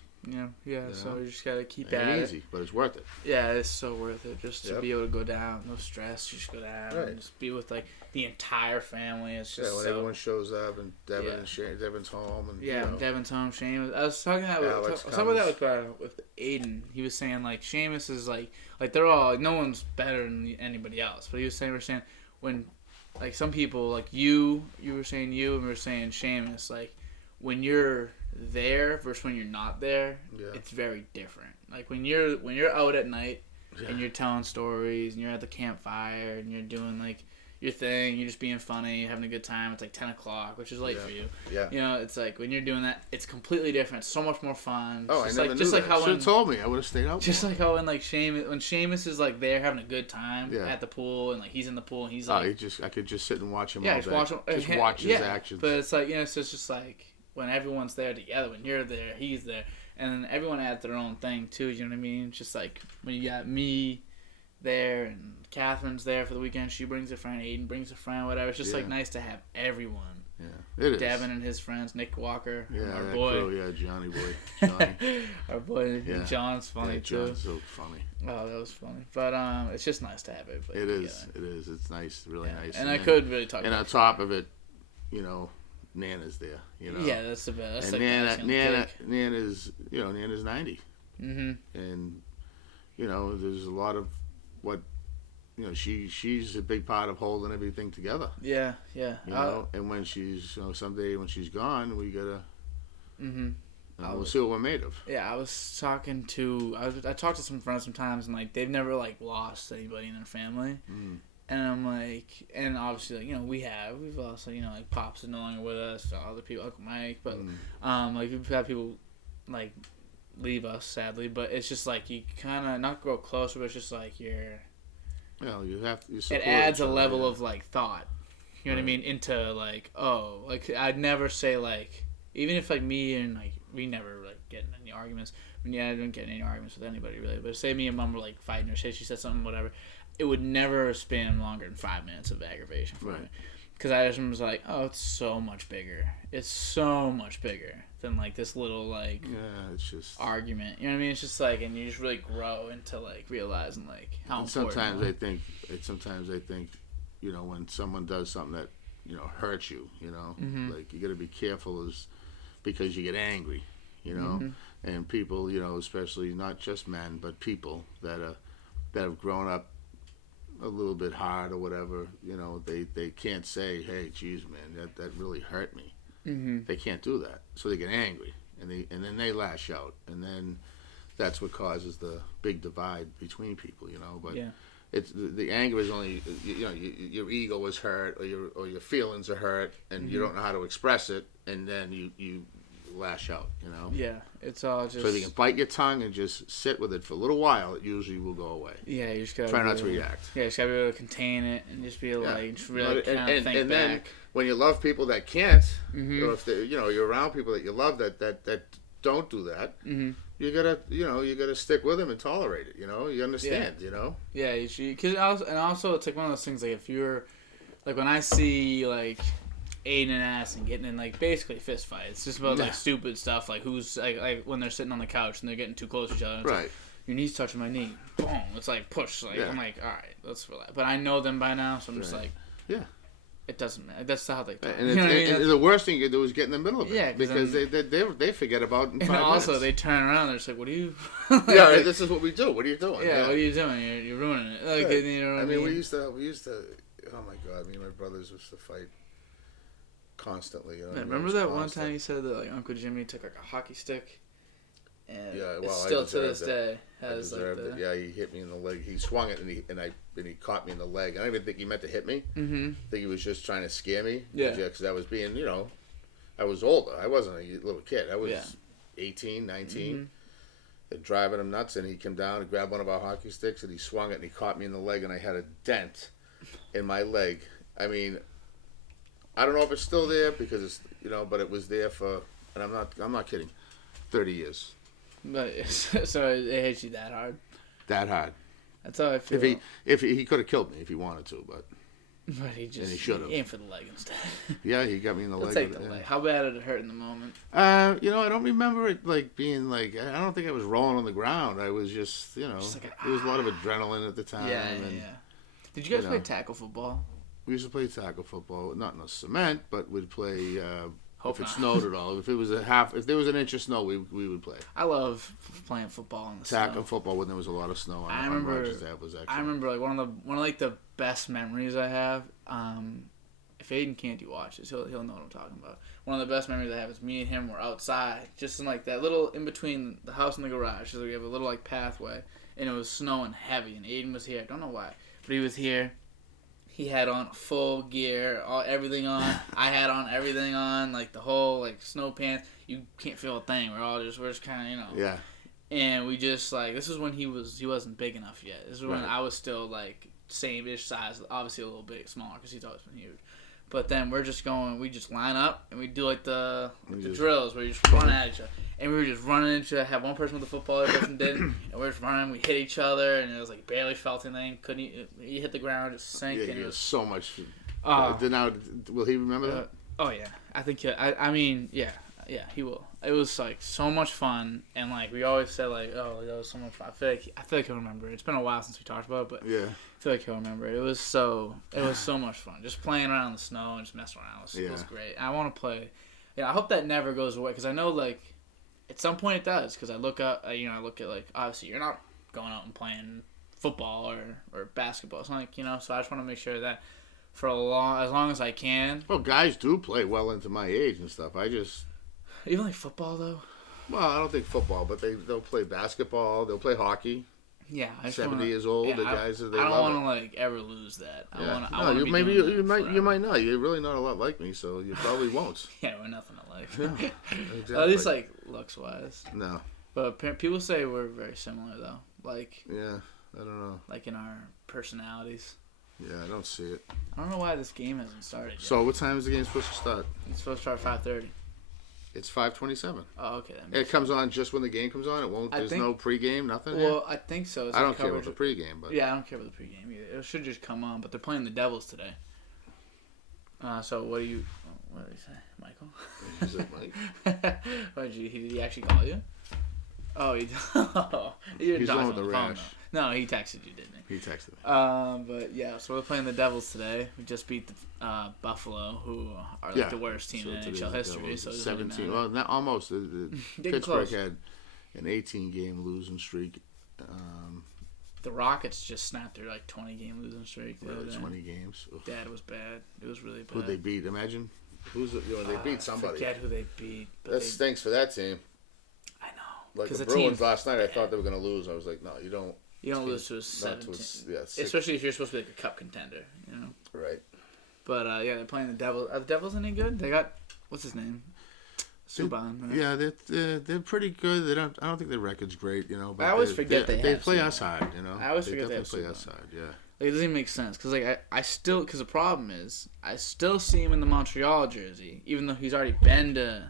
Yeah. So you just gotta keep It at ain't it. easy, but it's worth it. Yeah, it's so worth it just to Yep. be able to go down, no stress, just go down, Right. and just be with like the entire family. It's just When so. everyone shows up and Devin Yeah. and Shane, Devin's home and Yeah, Devin's home, Seamus. I was talking that Alex with some of that comes. with Aiden. He was saying like Seamus is like they're all no one's better than anybody else. But he was saying when like some people like you were saying you and we were saying Seamus like when you're there versus when you're not there, Yeah. it's very different. Like when you're out at night Yeah. and you're telling stories and you're at the campfire and you're doing like your thing, you're just being funny, having a good time. It's like 10 o'clock, which is late Yeah. for you. Yeah. It's like when you're doing that, it's completely different. It's so much more fun. Oh, just I never like, knew just that. like how Should when have told me. I would have stayed out. just more. like how when like Seamus is like there having a good time Yeah. at the pool and like he's in the pool and he's Oh, like I could just sit and watch him yeah, all just day. watch him, Just watch his actions. But it's like so it's just like when everyone's there together, when you're there, he's there, and then everyone adds their own thing too. You know what I mean? It's just like when you got me there and Catherine's there for the weekend, she brings a friend, Aiden brings a friend, whatever. It's just like Yeah. nice to have everyone Yeah, it is. Devin and his friends, Nick Walker, Yeah, our that boy. crew, yeah, Johnny boy. Johnny. Our boy Yeah. John's funny Yeah, too. John's so funny. Oh, that was funny. But it's just nice to have everybody. It is. together. It is. It's nice. Really Yeah. nice. And I then- could really talk And about on top of it, Nana's there. Yeah, that's the best. That's And like the icing on the cake. Nana's 90. Mm-hmm. And there's a lot of what she's a big part of holding everything together. Yeah. And when she's someday when she's gone, we gotta Mm-hmm. we'll see what we're made of. Yeah, I talked to some friends sometimes, and like they've never like lost anybody in their family, and I'm like, and obviously like we've lost like Pops is no longer with us, other people, Uncle Mike, but like we've had people like leave us sadly, but it's just like you kind of not grow closer, but it's just like You have to. it adds a level of like thought, you know what I mean, into like like I'd never say like even if like me and like we never like get in any arguments. I mean, I didn't get in any arguments with anybody really, but say me and Mom were like fighting or say she said something whatever, it would never span longer than 5 minutes of aggravation for me. Because I just was like, oh, it's so much bigger. It's so much bigger than like this little like it's just argument. You know what I mean? It's just like, and you just really grow into like realizing like how important. Sometimes I think, when someone does something that hurts you, like you got to be careful because you get angry, and people, especially not just men but people that have grown up a little bit hard or whatever, they can't say, hey, geez, man, that really hurt me. They can't do that, so they get angry and then they lash out, and then that's what causes the big divide between people, but it's the anger is only your ego is hurt or your feelings are hurt and you don't know how to express it, and then you lash out, Yeah, it's all just. So if you can bite your tongue and just sit with it for a little while, it usually will go away. Yeah, you just gotta try not to react. Yeah, you just gotta be able to contain it and just be like, just really kind of think and back. then when you love people that can't, or if they, you're around people that you love that don't do that, you gotta stick with them and tolerate it. You understand. Yeah, you should. Cause also it's like one of those things like if you're like when I see like Aiden and Addison getting in like basically fist fights, just about like stupid stuff like who's like when they're sitting on the couch and they're getting too close to each other. And it's like, your knee's touching my knee. Boom! It's like push. Like I'm like, all right, let's relax. But I know them by now, so I'm just like, it doesn't matter. That's how they talk. And the worst thing you can do is get in the middle of it. Yeah, because they forget about it in 5 and minutes. also they turn around. They're just like, what are you? This is what we do. What are you doing? Yeah, what are you doing? You're ruining it. Like, you know what I mean? we used to. Oh my God, me and my brothers used to fight constantly. Remember that one time you said that like Uncle Jimmy took like a hockey stick, and it's I still to this deserved day has like the. Yeah, he hit me in the leg. He swung it and he caught me in the leg. I don't even think he meant to hit me. I think he was just trying to scare me. Yeah. Because I was being, I was older. I wasn't a little kid. I was 18, 19. And driving him nuts, and he came down and grabbed one of our hockey sticks and he swung it and he caught me in the leg, and I had a dent in my leg. I mean, I don't know if it's still there because it's but it was there for, and I'm not kidding, 30 years. But so it hit you that hard. That hard. That's how I feel. If he could have killed me if he wanted to, but he and he should have. aimed for the leg instead. Yeah, he got me in the leg. Take the leg. How bad did it hurt in the moment? I don't remember it like being like. I don't think I was rolling on the ground. I was just there was a lot of adrenaline at the time. Yeah. Did you guys play tackle football? We used to play tackle football, not in the cement, but we'd play. Hope if it not. snowed at all, if there was an inch of snow, we would play. I love playing football in the tackle snow. football when there was a lot of snow. I remember like one of like the best memories I have. If Aiden can't watch this, he'll know what I'm talking about. One of the best memories I have is me and him were outside, just in like that little in between the house and the garage. So we have a little like pathway, and it was snowing heavy, and Aiden was here. I don't know why, but he was here. He had on full gear, everything on. I had on everything on, like the whole like snow pants. You can't feel a thing. We're just kind of Yeah. And we just like this was when he wasn't big enough yet. This is when I was still like same-ish size, obviously a little bit smaller because he's always been huge. But then we just line up and we do like the drills where you just run at each other. And we were just running into it. Have one person with the football, the other person didn't. And we were just running. We hit each other, and it was like barely felt anything. Couldn't you hit the ground, just sank. Yeah, and it it was so much. now, will he remember that? Oh yeah, I think I mean yeah he will. It was like so much fun, and like we always said like oh that was so much fun. I feel like he'll remember it. It's been a while since we talked about it, but Yeah. I feel like he'll remember it. It was so much fun. Just playing around in the snow and just messing around. It was great. I want to play. Yeah, I hope that never goes away because I know like at some point it does because I look up. I look at like obviously you're not going out and playing football or basketball. It's not like so I just want to make sure that for as long as I can. Well, guys do play well into my age and stuff. Even like football though. Well, I don't think football, but they'll play basketball. They'll play hockey. Yeah, 70 years old. Yeah, the guys that they I don't love want to like ever lose that. Yeah. I want to be maybe doing you that might not. You're really not a lot like me, so you probably won't. Yeah, we're nothing alike. Yeah, exactly. At least like looks wise. No. But people say we're very similar though. Like Yeah, I don't know. like in our personalities. Yeah, I don't see it. I don't know why this game hasn't started yet. So what time is the game supposed to start? It's supposed to start 5:30. It's 5:27. Oh, okay. It comes on just when the game comes on. It won't. There's no pregame, nothing. Well, I think so. It's I don't care about the pregame, but yeah, I don't care about the pregame either. It should just come on, but they're playing the Devils today. So what do you say, Michael? Is it Mike? Did he actually call you? Oh, he. He's on with the rash. No, he texted you, didn't he? He texted me. But yeah, so we're playing the Devils today. We just beat the Buffalo, who are like the worst team in NHL history. So 17. Really well, not almost. Pittsburgh close. had an 18-game losing streak. The Rockets just snapped their like 20-game losing streak. Really, 20 games. Oof. Yeah, it was bad. It was really bad. Who'd they beat? Imagine. They beat somebody. I forget who they beat. That stinks for that team. I know. Like the Bruins last night, I thought they were going to lose. I was like, no, you don't. You don't lose to a 17. Yeah, especially if you're supposed to be like a cup contender, Right. But yeah, they're playing the Devils. Are the Devils any good? They got what's his name? Subban. Right? Yeah, they're pretty good. I don't think their record's great, But I always forget they play us hard, I always forget they play us hard. Yeah. Like, it doesn't even make sense because like I still because the problem is I still see him in the Montreal jersey even though he's already been to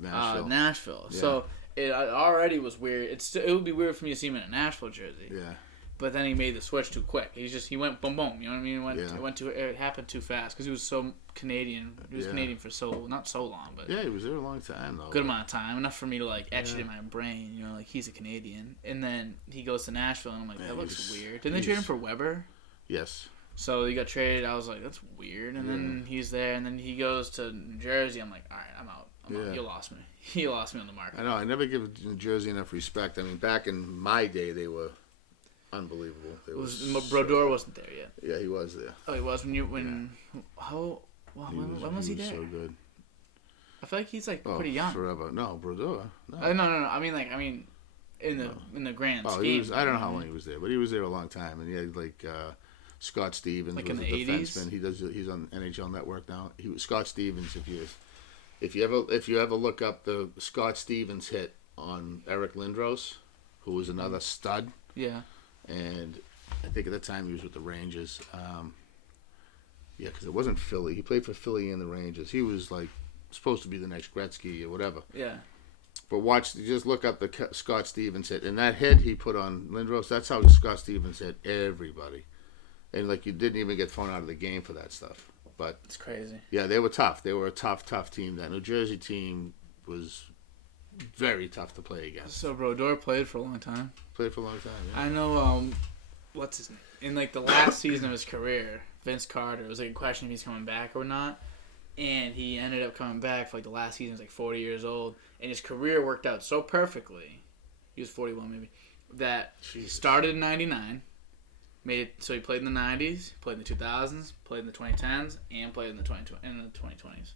Nashville. Yeah. So it already was weird. It would be weird for me to see him in a Nashville jersey. Yeah. But then he made the switch too quick. He went boom boom. You know what I mean? It happened too fast because he was so Canadian. He was Canadian for not so long, but he was there a long time though. Good amount of time, enough for me to like etch it in my brain. Like he's a Canadian, and then he goes to Nashville, and I'm like, that looks weird. Didn't they trade him for Weber? Yes. So he got traded. I was like, that's weird. And then he's there, and then he goes to New Jersey. I'm like, all right, I'm out. You lost me. You lost me on the market. I know. I never give New Jersey enough respect. I mean, back in my day, they were unbelievable. Brodeur wasn't there yet. Yeah, he was there. Oh, he was when when was he there? So good. I feel like he's like pretty young. Forever. No, Brodeur. No. No. I mean, in the grand scheme. I don't know how long he was there, but he was there a long time, and he had like Scott Stevens like was in a the defenseman. 80s? He's on NHL Network now. He was Scott Stevens. If you ever look up the Scott Stevens hit on Eric Lindros, who was another stud. Yeah. And I think at the time he was with the Rangers. Because it wasn't Philly. He played for Philly and the Rangers. He was like supposed to be the next Gretzky or whatever. Yeah. But just look up the Scott Stevens hit. And that hit he put on Lindros, that's how Scott Stevens hit everybody. And like you didn't even get thrown out of the game for that stuff. But it's crazy. Yeah, they were tough. They were a tough team. That New Jersey team was very tough to play against. So Brodeur played for a long time. Played for a long time. Yeah. I know. What's his name? In like the last season of his career, Vince Carter was like a question if he's coming back or not, and he ended up coming back for like the last season. He's like 40 years old, and his career worked out so perfectly. He was 41 maybe. That he started in '99. So he played in the 90s, played in the 2000s, played in the 2010s, and played in the 2020s.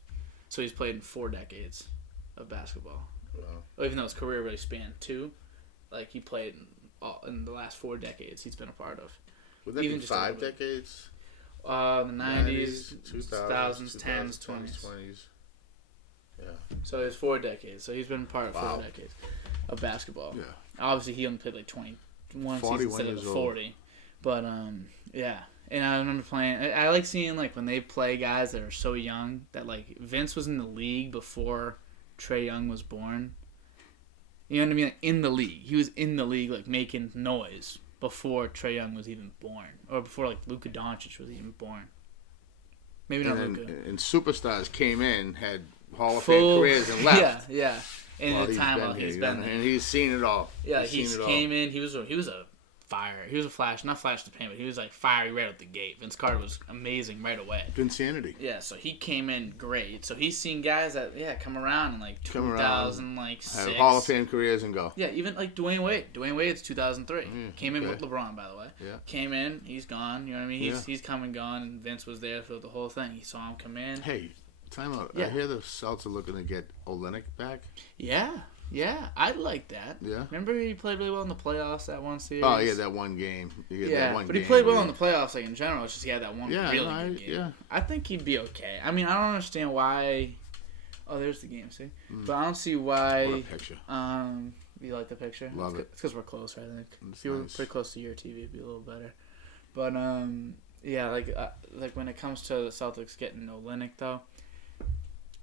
So he's played in 4 decades of basketball. Wow. Well, even though his career really spanned 2, like he played in the last 4 decades he's been a part of. Would that be 5 decades? The 90s, 2000s, 10s, 20s. Yeah. So it's 4 decades. So he's been part of 4 decades of basketball. Yeah. Obviously, he only played like 21 seasons instead of 40. Old. But yeah, and I remember playing. I like seeing like when they play guys that are so young that like Vince was in the league before Trae Young was born. You know what I mean? Like, in the league, he was in the league like making noise before Trae Young was even born, or before like Luka Doncic was even born. Maybe not and Luka. and superstars came in, had Hall of Fame careers, and left. Yeah. In while the time while here, he's you been know, there. and he's seen it all. Yeah, he's seen it came in. He was a fire. He was a flash, not flash to paint, but he was like fiery right out the gate. Vince Carter was amazing right away. Insanity. Yeah, so he came in great. So he's seen guys that come around in like 2006. Have Hall of Fame careers and go. Yeah, even like Dwayne Wade. Dwayne Wade's 2003. Came in with LeBron, by the way. Yeah. Came in, he's gone. You know what I mean? He's come and gone, and Vince was there for the whole thing. He saw him come in. Hey, time out. Yeah. I hear the Celtics are looking to get Olynyk back. Yeah, I'd like that. Yeah. Remember he played really well in the playoffs that one series? Oh, yeah, that one game. But he played well in the playoffs, like in general. It's just he had that one really good game. Yeah. I think he'd be okay. I mean, I don't understand why. Oh, there's the game. See, but I don't see why. What a picture. You like the picture? Love it. It's because we're close, right? I think It's if you were nice. pretty close to your TV, it'd be a little better. But yeah, like when it comes to the Celtics getting Olynyk, though,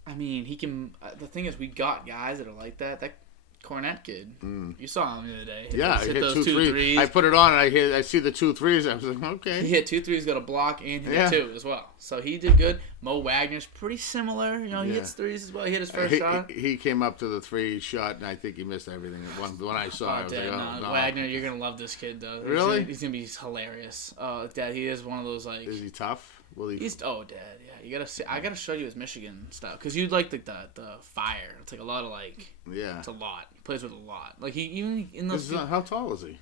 I mean, he can. The thing is, we got guys that are like that. That Cornette kid, you saw him the other day. He hit those 2 two threes. I put it on, and I see the 2 threes. I was like, okay. He hit 2 threes, got a block, and hit 2 as well. So he did good. Mo Wagner's pretty similar. You know, he hits threes as well. He hit his first shot. He came up to the 3 shot, and I think he missed everything. When I saw it, I was like, oh, no. Wagner, you're going to love this kid, though. Really? He's going to be hilarious. Oh, Dad, he is one of those, like... Is he tough? Dad, yeah. You gotta see. I gotta show you his Michigan stuff. Because you'd like the fire. It's like a lot of, like... Yeah. It's a lot. He plays with a lot. Like, he even in those... How tall is he?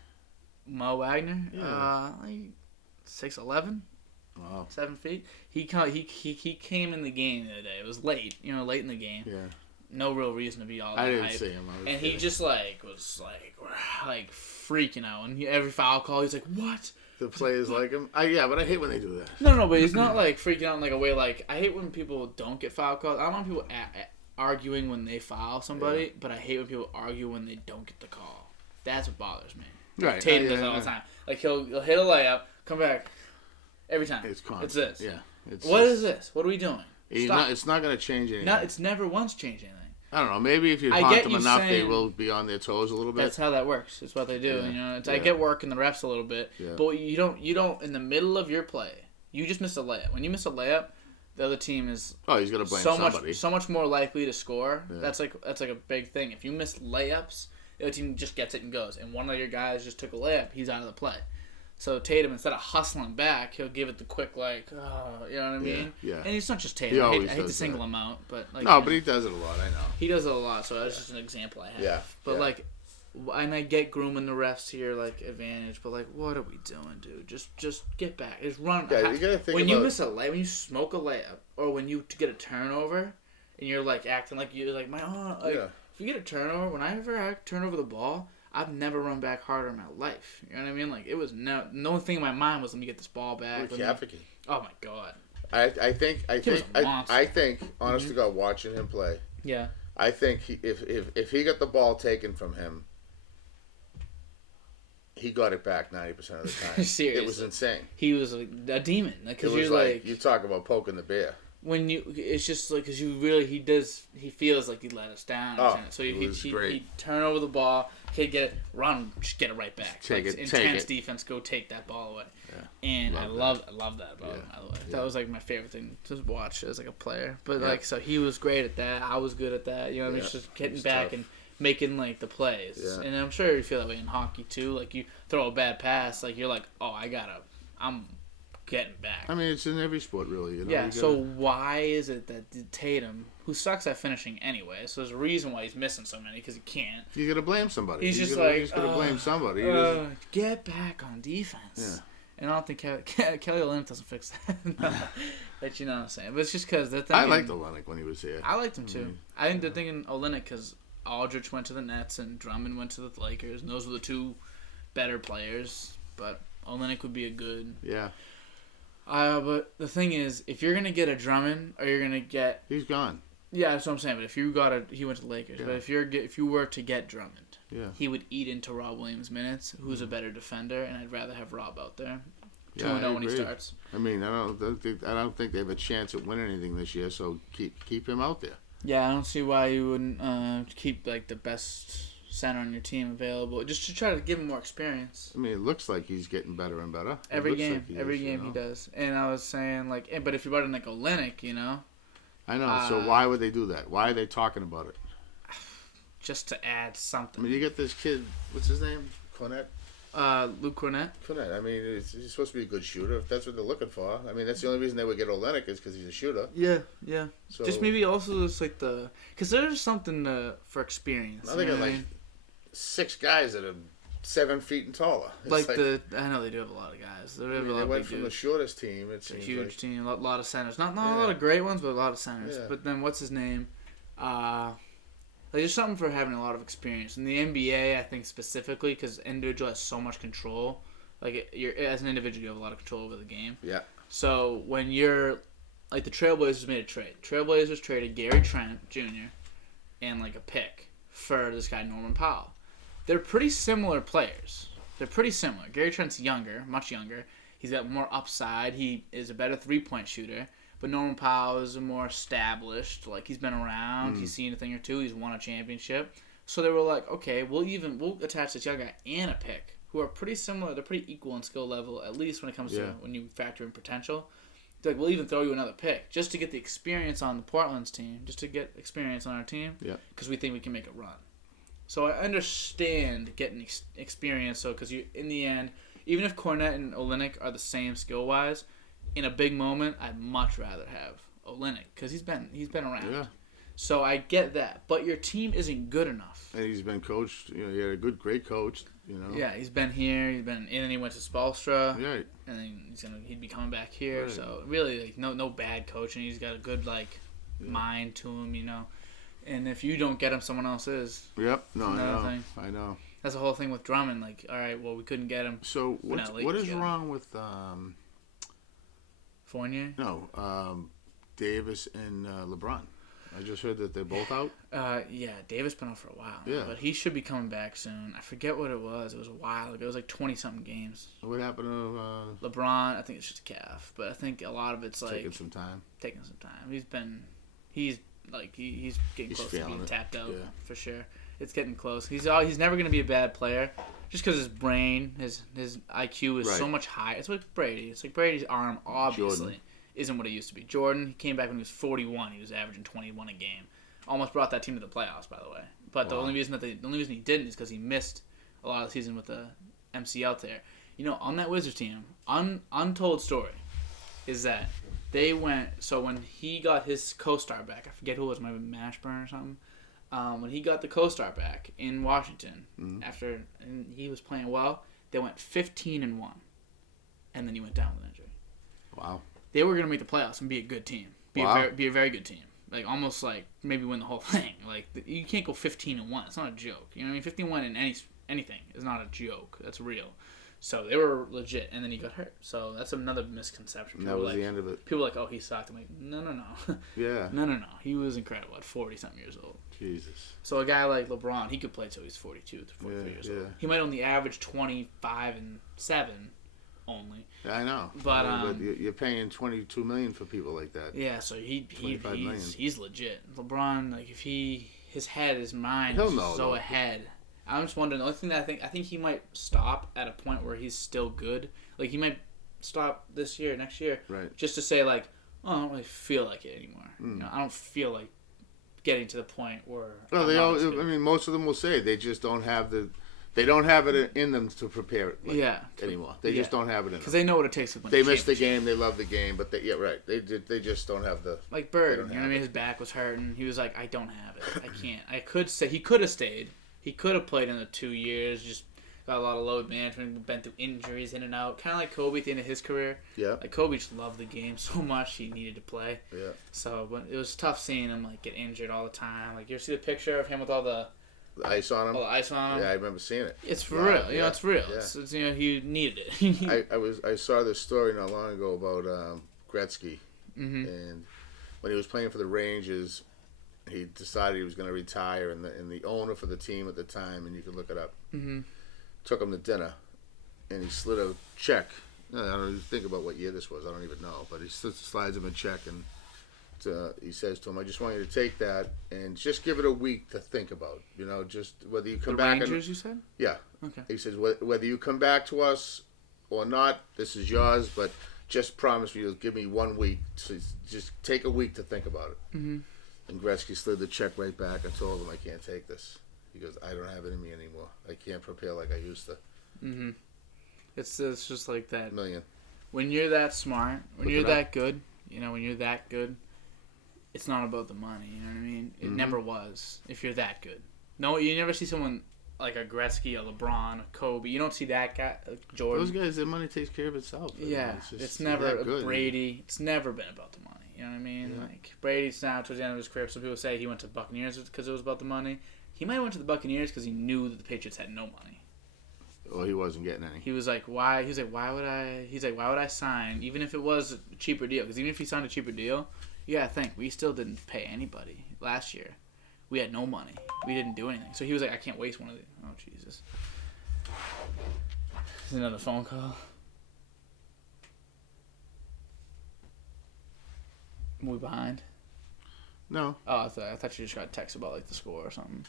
Mo Wagner? Yeah. Like 6'11". Wow. 7 feet. He came in the game the other day. It was late, late in the game. Yeah. No real reason to be all that I didn't hype. see him. And he just was freaking out. And every foul call, he's like, "What?" The players like him. Yeah, but I hate when they do that. No, but he's not like freaking out in like a way like I hate when people don't get foul calls. I don't want people arguing when they foul somebody, but I hate when people argue when they don't get the call. That's what bothers me. Right. Tatum does it all the time. Like he'll hit a layup, come back every time. It's constant. It's this. Yeah. What is this? What are we doing? It's not going to change anything. It's never once changed anything. I don't know. Maybe if you haunt them enough, they will be on their toes a little bit. That's how that works. It's what they do. Yeah. I get working the refs a little bit, Yeah. but you don't in the middle of your play. You just missed a layup. When you miss a layup, the other team is he's gonna blame somebody. so much more likely to score. Yeah. That's like a big thing. If you miss layups, the other team just gets it and goes. And one of your guys just took a layup, he's out of the play. So Tatum, instead of hustling back, he'll give it the quick, you know what I mean? Yeah. And it's not just Tatum. I hate to does single that. him out, but but he does it a lot. I know. he does it a lot. So that's just an example I have. Yeah. But Yeah. and I get grooming the refs here advantage, but what are we doing, dude? Just get back. Just run. Yeah, you gotta think when you about- miss a layup, when you smoke a layup, or when you get a turnover, and you're acting like you're like Yeah. If you get a turnover, when I ever turn over the ball, I've never run back harder in my life. You know what I mean? It was no only thing in my mind was let me get this ball back. Oh my god. I think honest to God, watching him play. Yeah. I think if he got the ball taken from him, he got it back 90% of the time. Seriously. It was insane. He was a demon. Because It was you're you talk about poking the bear. when it's just because he feels like he let us down. Oh, So it was great. he'd turn over the ball, kid get it, run, just get it right back. Take it. Intense defense, go take that ball away. Yeah. And I love that about Yeah. him, by the way. Yeah. That was my favorite thing to watch as a player. But Yeah. so he was great at that. I was good at that. You know what I mean? Yeah. Just getting It's back tough. and making the plays. Yeah. And I'm sure you feel that way in hockey too. You throw a bad pass, you're I'm getting back. I mean, it's in every sport, really. You know? Yeah, You so gotta- why is it that Tatum, who sucks at finishing anyway, so there's a reason why he's missing so many, because he can't. you got to blame somebody. He's just he's got to blame somebody. He doesn't- Get back on defense. Yeah. And I don't think Kelly Olynyk doesn't fix that. No. But you know what I'm saying. But it's just because they're thinking... I liked Olynyk when he was here. I liked him too. I think they're thinking Olynyk because Aldridge went to the Nets and Drummond went to the Lakers, and those were the two better players. But Olynyk would be a good... Yeah. But the thing is, if you're gonna get a Drummond, or you're gonna get... He's gone. Yeah, that's what I'm saying. But if he went to the Lakers. Yeah. But if you were to get Drummond, Yeah. he would eat into Rob Williams' minutes, who's a better defender, and I'd rather have Rob out there. Yeah, 2-0 I when he agree. starts. I mean, I don't think they have a chance at winning anything this year. So keep him out there. Yeah, I don't see why you wouldn't keep the best center on your team available, just to try to give him more experience. I mean, it looks like he's getting better and better. Every game he does. And I was saying, like, but if you brought in, like, Olynyk, you know? I know. So why would they do that? Why are they talking about it? Just to add something. I mean, you get this kid, what's his name? Cornette? Luke Cornette. I mean, he's supposed to be a good shooter. If that's what they're looking for. I mean, that's the only reason they would get Olynyk is because he's a shooter. Yeah. So, just maybe also just like because there's something for experience. I think of like 6 guys that are 7 feet taller. It's I know they do have a lot of guys. They went from the shortest team. It's a huge team, a lot of centers. Not a lot of great ones, but a lot of centers. Yeah. But then what's his name? There's something for having a lot of experience. In the NBA, I think specifically, because individual has so much control. Like, as an individual, you have a lot of control over the game. Yeah. So, when you're... Like, the Trailblazers made a trade. Trailblazers traded Gary Trent Jr. and, like, a pick for this guy, Norman Powell. They're pretty similar players. Gary Trent's younger, much younger. He's got more upside. He is a better three-point shooter. But Norman Powell is more established. Like, he's been around. He's seen a thing or two. He's won a championship. So they were like, okay, we'll attach this young guy and a pick who are pretty similar. They're pretty equal in skill level, at least when it comes to when you factor in potential. They're like, we'll even throw you another pick just to get the experience on the Portland's team, just to get experience on our team, because we think we can make a run. So I understand getting experience. So because in the end, even if Cornette and Olynyk are the same skill wise, in a big moment, I'd much rather have Olynyk because he's been around. Yeah. So I get that, but your team isn't good enough. And he's been coached. You know, he had a great coach. You know. Yeah, he's been here. He's been in, and he went to Spolstra. Right. And then he'd be coming back here. Right. So really, like, no bad coaching. He's got a good mind to him. You know. And if you don't get him, someone else is. Yep. No, I know. That's the whole thing with Drummond. Like, all right, well, we couldn't get him. So what is wrong with Fournier? No, Davis and LeBron. I just heard that they're both out. Yeah, Davis been out for a while. Yeah. But he should be coming back soon. I forget what it was. It was a while ago. It was like 20-something games. What happened to... LeBron, I think it's just a calf. But I think a lot of it's like... Taking some time. He's getting close to being tapped out, for sure. It's getting close. He's never going to be a bad player. Just because his brain, his IQ is so much higher. It's like Brady. It's like Brady's arm, obviously, isn't what it used to be. Jordan, he came back when he was 41. He was averaging 21 a game. Almost brought that team to the playoffs, by the way. But the only reason he didn't is because he missed a lot of the season with the MCL tear. You know, on that Wizards team, untold story is that they went. So when he got his co-star back, I forget who it was, maybe Mashburn or something. When he got the co-star back in Washington, and he was playing well, they went 15-1, and then he went down with an injury. Wow. They were going to make the playoffs and be a good team, be a very good team, like almost like maybe win the whole thing. Like you can't go 15-1. It's not a joke. You know what I mean? 15-1 in anything is not a joke. That's real. So they were legit, and then he got hurt. So that's another misconception. People that was the end of it. People were like, oh, he sucked. I'm like, no. Yeah. No. He was incredible at 40-something years old. Jesus. So a guy like LeBron, he could play till he's 42, 43 years old. He might only average 25 and 7 only. Yeah, I know. But you're paying $22 million for people like that. Yeah, so he's legit. LeBron, like if his mind is so ahead. I'm just wondering. The only thing that I think he might stop at a point where he's still good. Like he might stop this year, next year, right? Just to say like, oh, I don't really feel like it anymore. You know, I don't feel like getting to the point where. Well, I mean, most of them will say they just don't have they don't have it in them to prepare it. Anymore. They just don't have it in them because they know what it takes to win. They miss the game. They love the game, but they just don't have the. Like Bird, you know what I mean? His back was hurting. He was like, I don't have it. I can't. I could say he could have stayed. He could have played in the 2 years, just got a lot of load management, been through injuries in and out. Kind of like Kobe at the end of his career. Yeah. Like Kobe just loved the game so much he needed to play. Yeah. So but it was tough seeing him like get injured all the time. Like you ever see the picture of him with all the ice on him? All the ice on him? Yeah, I remember seing it. It's for real. You know, it's real. Yeah. It's, he needed it. I saw this story not long ago about Gretzky. Mm-hmm. And when he was playing for the Rangers, he decided he was going to retire, and the owner for the team at the time, and you can look it up, took him to dinner, and he slid a check. I don't even think about what year this was. I don't even know, but he slides him a check, and he says to him, I just want you to take that and just give it a week to think about. You know, just whether you come The back. Rangers, you said? Yeah. Okay. He says, whether you come back to us or not, this is yours, but just promise me you'll give me 1 week. To just take a week to think about it. Mm-hmm. And Gretzky slid the check right back. I told him I can't take this. He goes, I don't have it in me anymore. I can't prepare like I used to. Mm-hmm. It's just like that. Million. When you're that smart, when Look you're it that good, you know, when you're that good, it's not about the money. You know what I mean? It never was. If you're that good, no, you never see someone like a Gretzky, a LeBron, a Kobe. You don't see that guy, Jordan. Those guys, their money takes care of itself. Yeah, it's never a Brady. It's never been about the money. You know what I mean? Yeah. Like Brady's now towards the end of his career. Some people say he went to the Buccaneers because it was about the money. He might have went to the Buccaneers because he knew that the Patriots had no money. Well, he wasn't getting any. He was like, why? He's like, why would I sign, even if it was a cheaper deal? Because even if he signed a cheaper deal, you gotta think, we still didn't pay anybody last year. We had no money. We didn't do anything. So he was like, I can't waste one of these. Oh, Jesus. Is another phone call? Are we behind? No. Oh, I thought you just got a text about like the score or something.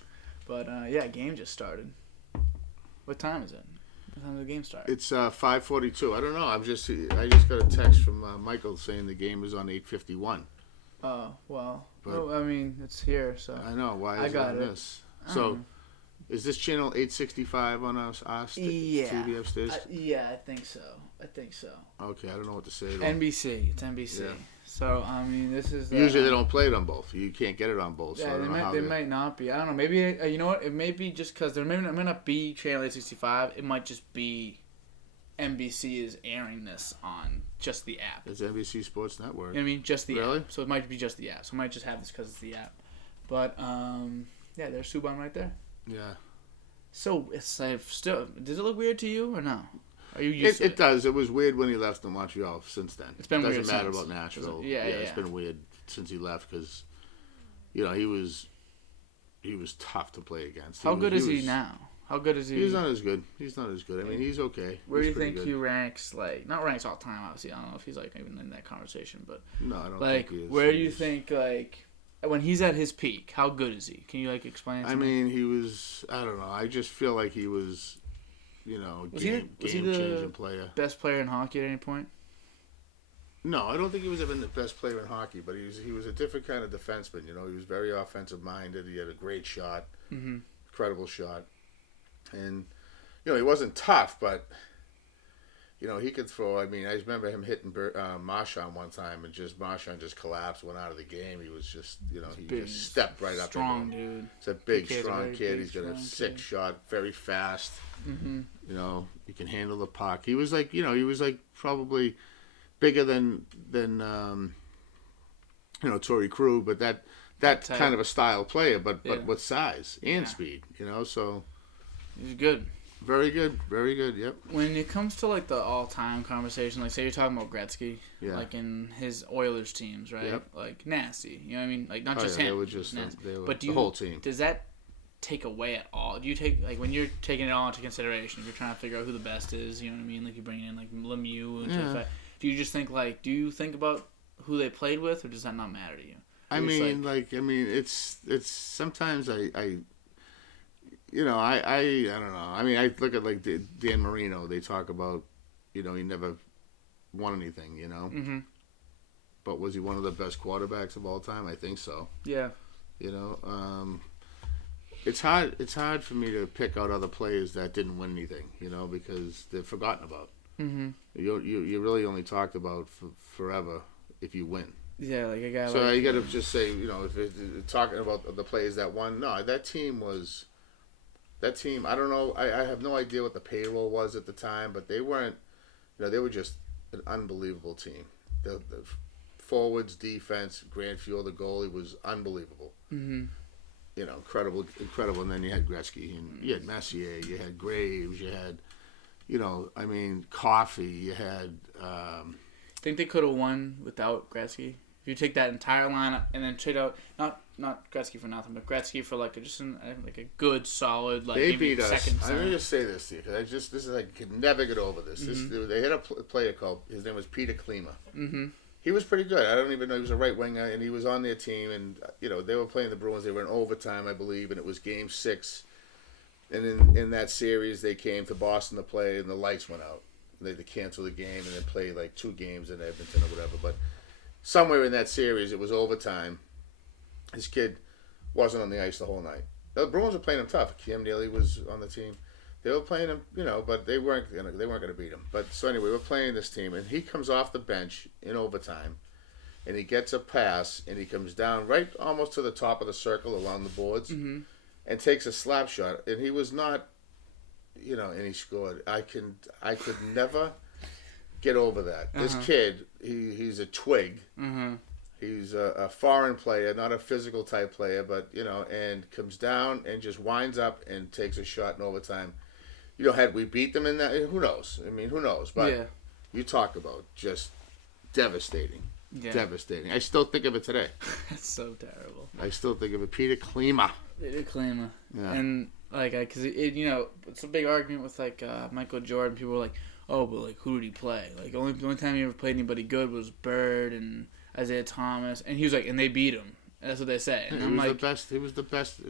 But yeah, game just started. What time is it? What time did the game start? It's 5:42. I don't know. I just got a text from Michael saying the game is on 8:51. Oh, well. But- I mean, it's here, so. I know. Why I is got it on it. this? So, is this channel 865 on our Yeah. TV upstairs? Yeah, I think so. Okay, I don't know what to say. NBC. It's NBC. Yeah. So, I mean, this is... Usually they don't play it on both. You can't get it on both. So Yeah, I don't know how they might not be. I don't know. Maybe, you know what? It may be just because there may not be Channel 865. It might just be NBC is airing this on just the app. It's NBC Sports Network. You know what I mean? Just the Really? app. So it might be just the app. So I might just have this because it's the app. But, yeah, there's Subban right there. Yeah. So, it's like, still... Does it look weird to you or no? Are you used to It does. It was weird when he left to Montreal since then. It's been Doesn't weird matter since. about Nashville. Yeah. It's been weird since he left because, you know, he was tough to play against. How good is he now? How good is he? He's not as good. I mean, he's okay. Where do He's you think pretty he good. ranks? Like, not ranks all time, obviously. I don't know if he's like even in that conversation, but No, I don't like, think he is. where do you think like when he's at his peak? How good is he? Can you like explain? It to I me? mean, he was. I don't know. I just feel like he was, you know, Was he game the changing player. best player in hockey at any point? No, I don't think he was ever the best player in hockey, but he was a different kind of defenseman. You know, he was very offensive minded. He had a great shot, incredible shot, and you know he wasn't tough, but you know he could throw. I mean, I remember him hitting Marchand one time, and Marchand just collapsed, went out of the game. He was just, you know, he Big, just stepped right up. strong dude. It's a big, kid's a strong very kid. big, He's got a strong sick kid. shot, very fast. Mm-hmm. You know, he can handle the puck. He was like, you know, probably bigger than you know, Torrey Krug, but that type. kind of a style player, but Yeah. with size and Yeah. speed, you know, so He's good. very good, yep. When it comes to like the all-time conversation, like say you're talking about Gretzky, Yeah. like in his Oilers teams, right? Yep. Like nasty. You know what I mean? Like not Oh, just yeah, him. they were just nasty. they were But do the you, whole team. Does that take away at all? Do you take like when you're taking it all into consideration? If you're trying to figure out who the best is, you know what I mean? Like you're bringing in like Lemieux into Yeah. effect. Do you just think like? Do you think about who they played with, or does that not matter to you? I You're just mean, it's sometimes I you know, I don't know. I mean, I look at like Dan Marino. They talk about, you know, he never won anything, you know. Mm-hmm. But was he one of the best quarterbacks of all time? I think so. Yeah. You know, it's hard. It's hard for me to pick out other players that didn't win anything, you know, because they're forgotten about. Mm-hmm. You really only talked about forever if you win. Yeah, like a guy. So like, you got to just say, you know, if talking about the players that won, no, that team. I don't know. I have no idea what the payroll was at the time, but they weren't. You know, they were just an unbelievable team. The forwards, defense, Grant Fuel, the goalie was unbelievable. Mm-hmm. You know, incredible. And then you had Gretzky, and you had Messier, you had Graves, you had, you know, I mean, Coffey, you had. Think they could have won without Gretzky? If you take that entire lineup and then trade out not Gretzky for nothing, but Gretzky for like like a good solid like They maybe beat us. second. I'm gonna just say this to you because this is I could never get over this. Mm-hmm. They had a player called his name was Peter Klima. Mm-hmm. He was pretty good. I don't even know he was a right winger, and he was on their team. And they were playing the Bruins. They were in overtime, I believe, and it was Game 6. And in that series, they came to Boston to play, and the lights went out. They had to cancel the game and then play like 2 games in Edmonton or whatever. But somewhere in that series, it was overtime. His kid wasn't on the ice the whole night. The Bruins were playing him tough. Cam Neely was on the team. They were playing him, but they weren't going to beat him. But so anyway, we're playing this team, and he comes off the bench in overtime, and he gets a pass, and he comes down right almost to the top of the circle along the boards, and takes a slap shot, and he was not, and he scored. I could never get over that. This kid, he's a twig. He's a foreign player, not a physical type player, but and comes down and just winds up and takes a shot in overtime. Had we beat them in that, who knows? I mean, who knows? But you talk about just devastating. Yeah. Devastating. I still think of it today. It's so terrible. I still think of it. Peter Klima. Yeah. And because it's a big argument with Michael Jordan. People were like, oh, but who did he play? The only time he ever played anybody good was Bird and Isaiah Thomas, and he was and they beat him. That's what they say. And I'm the best. He was the best.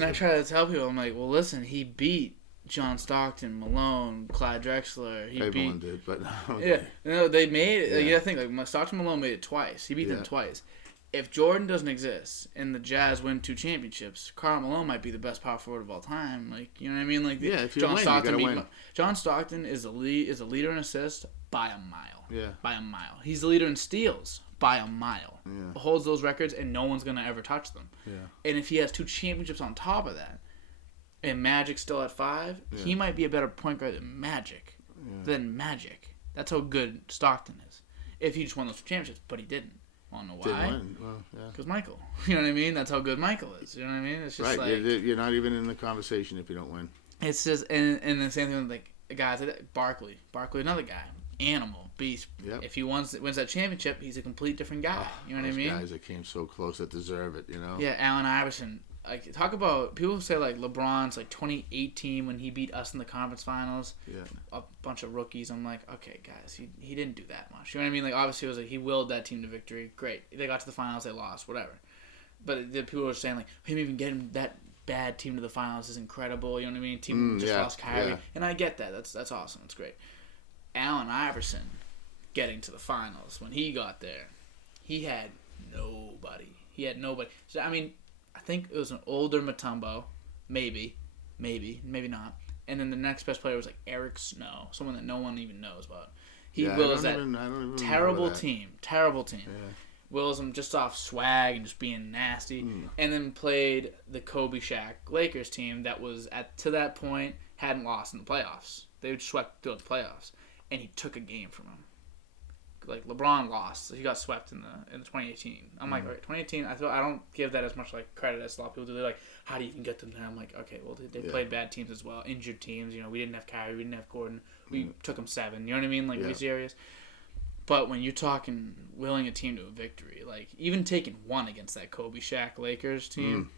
I try to tell people, I'm like, well, listen, he beat John Stockton, Malone, Clyde Drexler. Everyone did, but okay. Yeah, they made it. You gotta think Stockton, Malone made it twice. He beat them twice. If Jordan doesn't exist and the Jazz win 2 championships, Karl Malone might be the best power forward of all time. You know what I mean? If you win. John Stockton is a leader in assists by a mile. Yeah, by a mile. He's the leader in steals by a mile. Yeah. Holds those records, and no one's gonna ever touch them. Yeah. And if he has 2 championships on top of that, and Magic's still at 5, he might be a better point guard than Magic. That's how good Stockton is. If he just won those championships, but he didn't. Want to know why? Didn't win. Well, yeah. Because Michael. You know what I mean? That's how good Michael is. You know what I mean? It's just right. You're not even in the conversation if you don't win. It's just, and the same thing with guys like Barkley. Barkley, another guy. Animal. Beast. Yep. If he wins that championship, he's a complete different guy. You know what I mean? Guys that came so close that deserve it, Yeah, Allen Iverson. Talk about, people say LeBron's 2018 when he beat us in the conference finals. Yeah. A bunch of rookies. I'm like, okay, guys, he didn't do that much. You know what I mean? Obviously it was he willed that team to victory. Great. They got to the finals, they lost, whatever. But the people were saying him even getting that bad team to the finals is incredible. You know what I mean? Team just lost Kyrie. Yeah. And I get that. That's awesome. That's great. Allen Iverson getting to the finals, when he got there, he had nobody. So, I mean, I think it was an older Mutombo, maybe not. And then the next best player was Eric Snow, someone that no one even knows about. He wills that terrible team. Yeah. Wills him just off swag and just being nasty. And then played the Kobe Shaq Lakers team that was, to that point, hadn't lost in the playoffs. They swept through the playoffs. And he took a game from him. LeBron lost. He got swept in the 2018. I'm all right, 2018, I don't give that as much credit as a lot of people do. They're like, how do you even get them there? I'm like, okay, well, they played bad teams as well. Injured teams. We didn't have Kyrie. We didn't have Gordon. We took them 7. You know what I mean? Be serious. But when you're talking willing a team to a victory, even taking 1 against that Kobe Shaq Lakers team,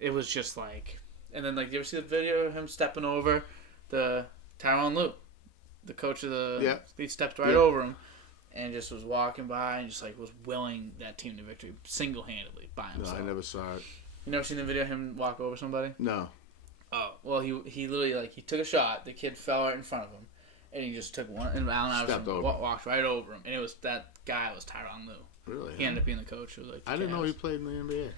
it was just and then you ever see the video of him stepping over the Tyronn Lue, the coach of the, he stepped right over him. And just was walking by and just was willing that team to victory single-handedly by himself. No, I never saw it. You never seen the video of him walk over somebody? No. Oh, well, he literally he took a shot. The kid fell right in front of him, and he just took one. And Allen Iverson walked right over him, and that guy was Tyronn Lue. Really? He ended up being the coach of I didn't know he played in the NBA.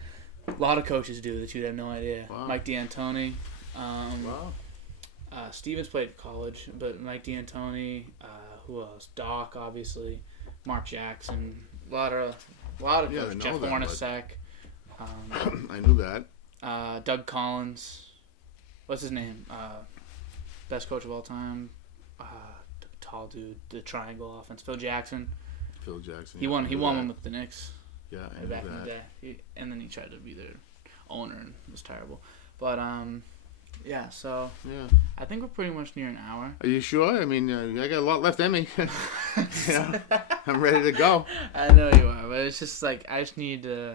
A lot of coaches do that. You'd have no idea. Wow. Mike D'Antoni. Wow. Stevens played college, but Mike D'Antoni. Who else? Doc, obviously. Mark Jackson. A lot of coaches. Jeff Hornacek. I knew that. Doug Collins. What's his name? Best coach of all time. Tall dude. The triangle offense. Phil Jackson. He won one with the Knicks. Yeah, I knew back that. in the day. And then he tried to be their owner, and it was terrible. But yeah, so I think we're pretty much near an hour. Are you sure? I mean, I got a lot left in me. I'm ready to go. I know you are, but it's just I just need to.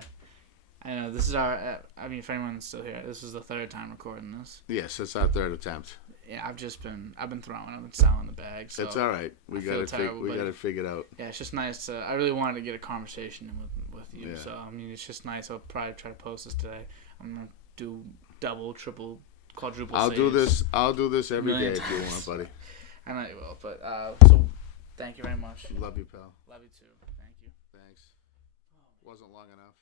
I know this is our. I mean, if anyone's still here, this is the 3rd time recording this. Yes, it's our 3rd attempt. Yeah, I've been throwing. I've been selling the bag. So It's all right. We got it figured out. Yeah, it's just nice. I really wanted to get a conversation with you. Yeah. So I mean, it's just nice. I'll probably try to post this today. I'm gonna do double, triple, quadruple. I'll do saves. this every day if you want, buddy. I know you will. But so thank you very much. Love you, pal. Love you too. Thank you. Thanks. Wasn't long enough.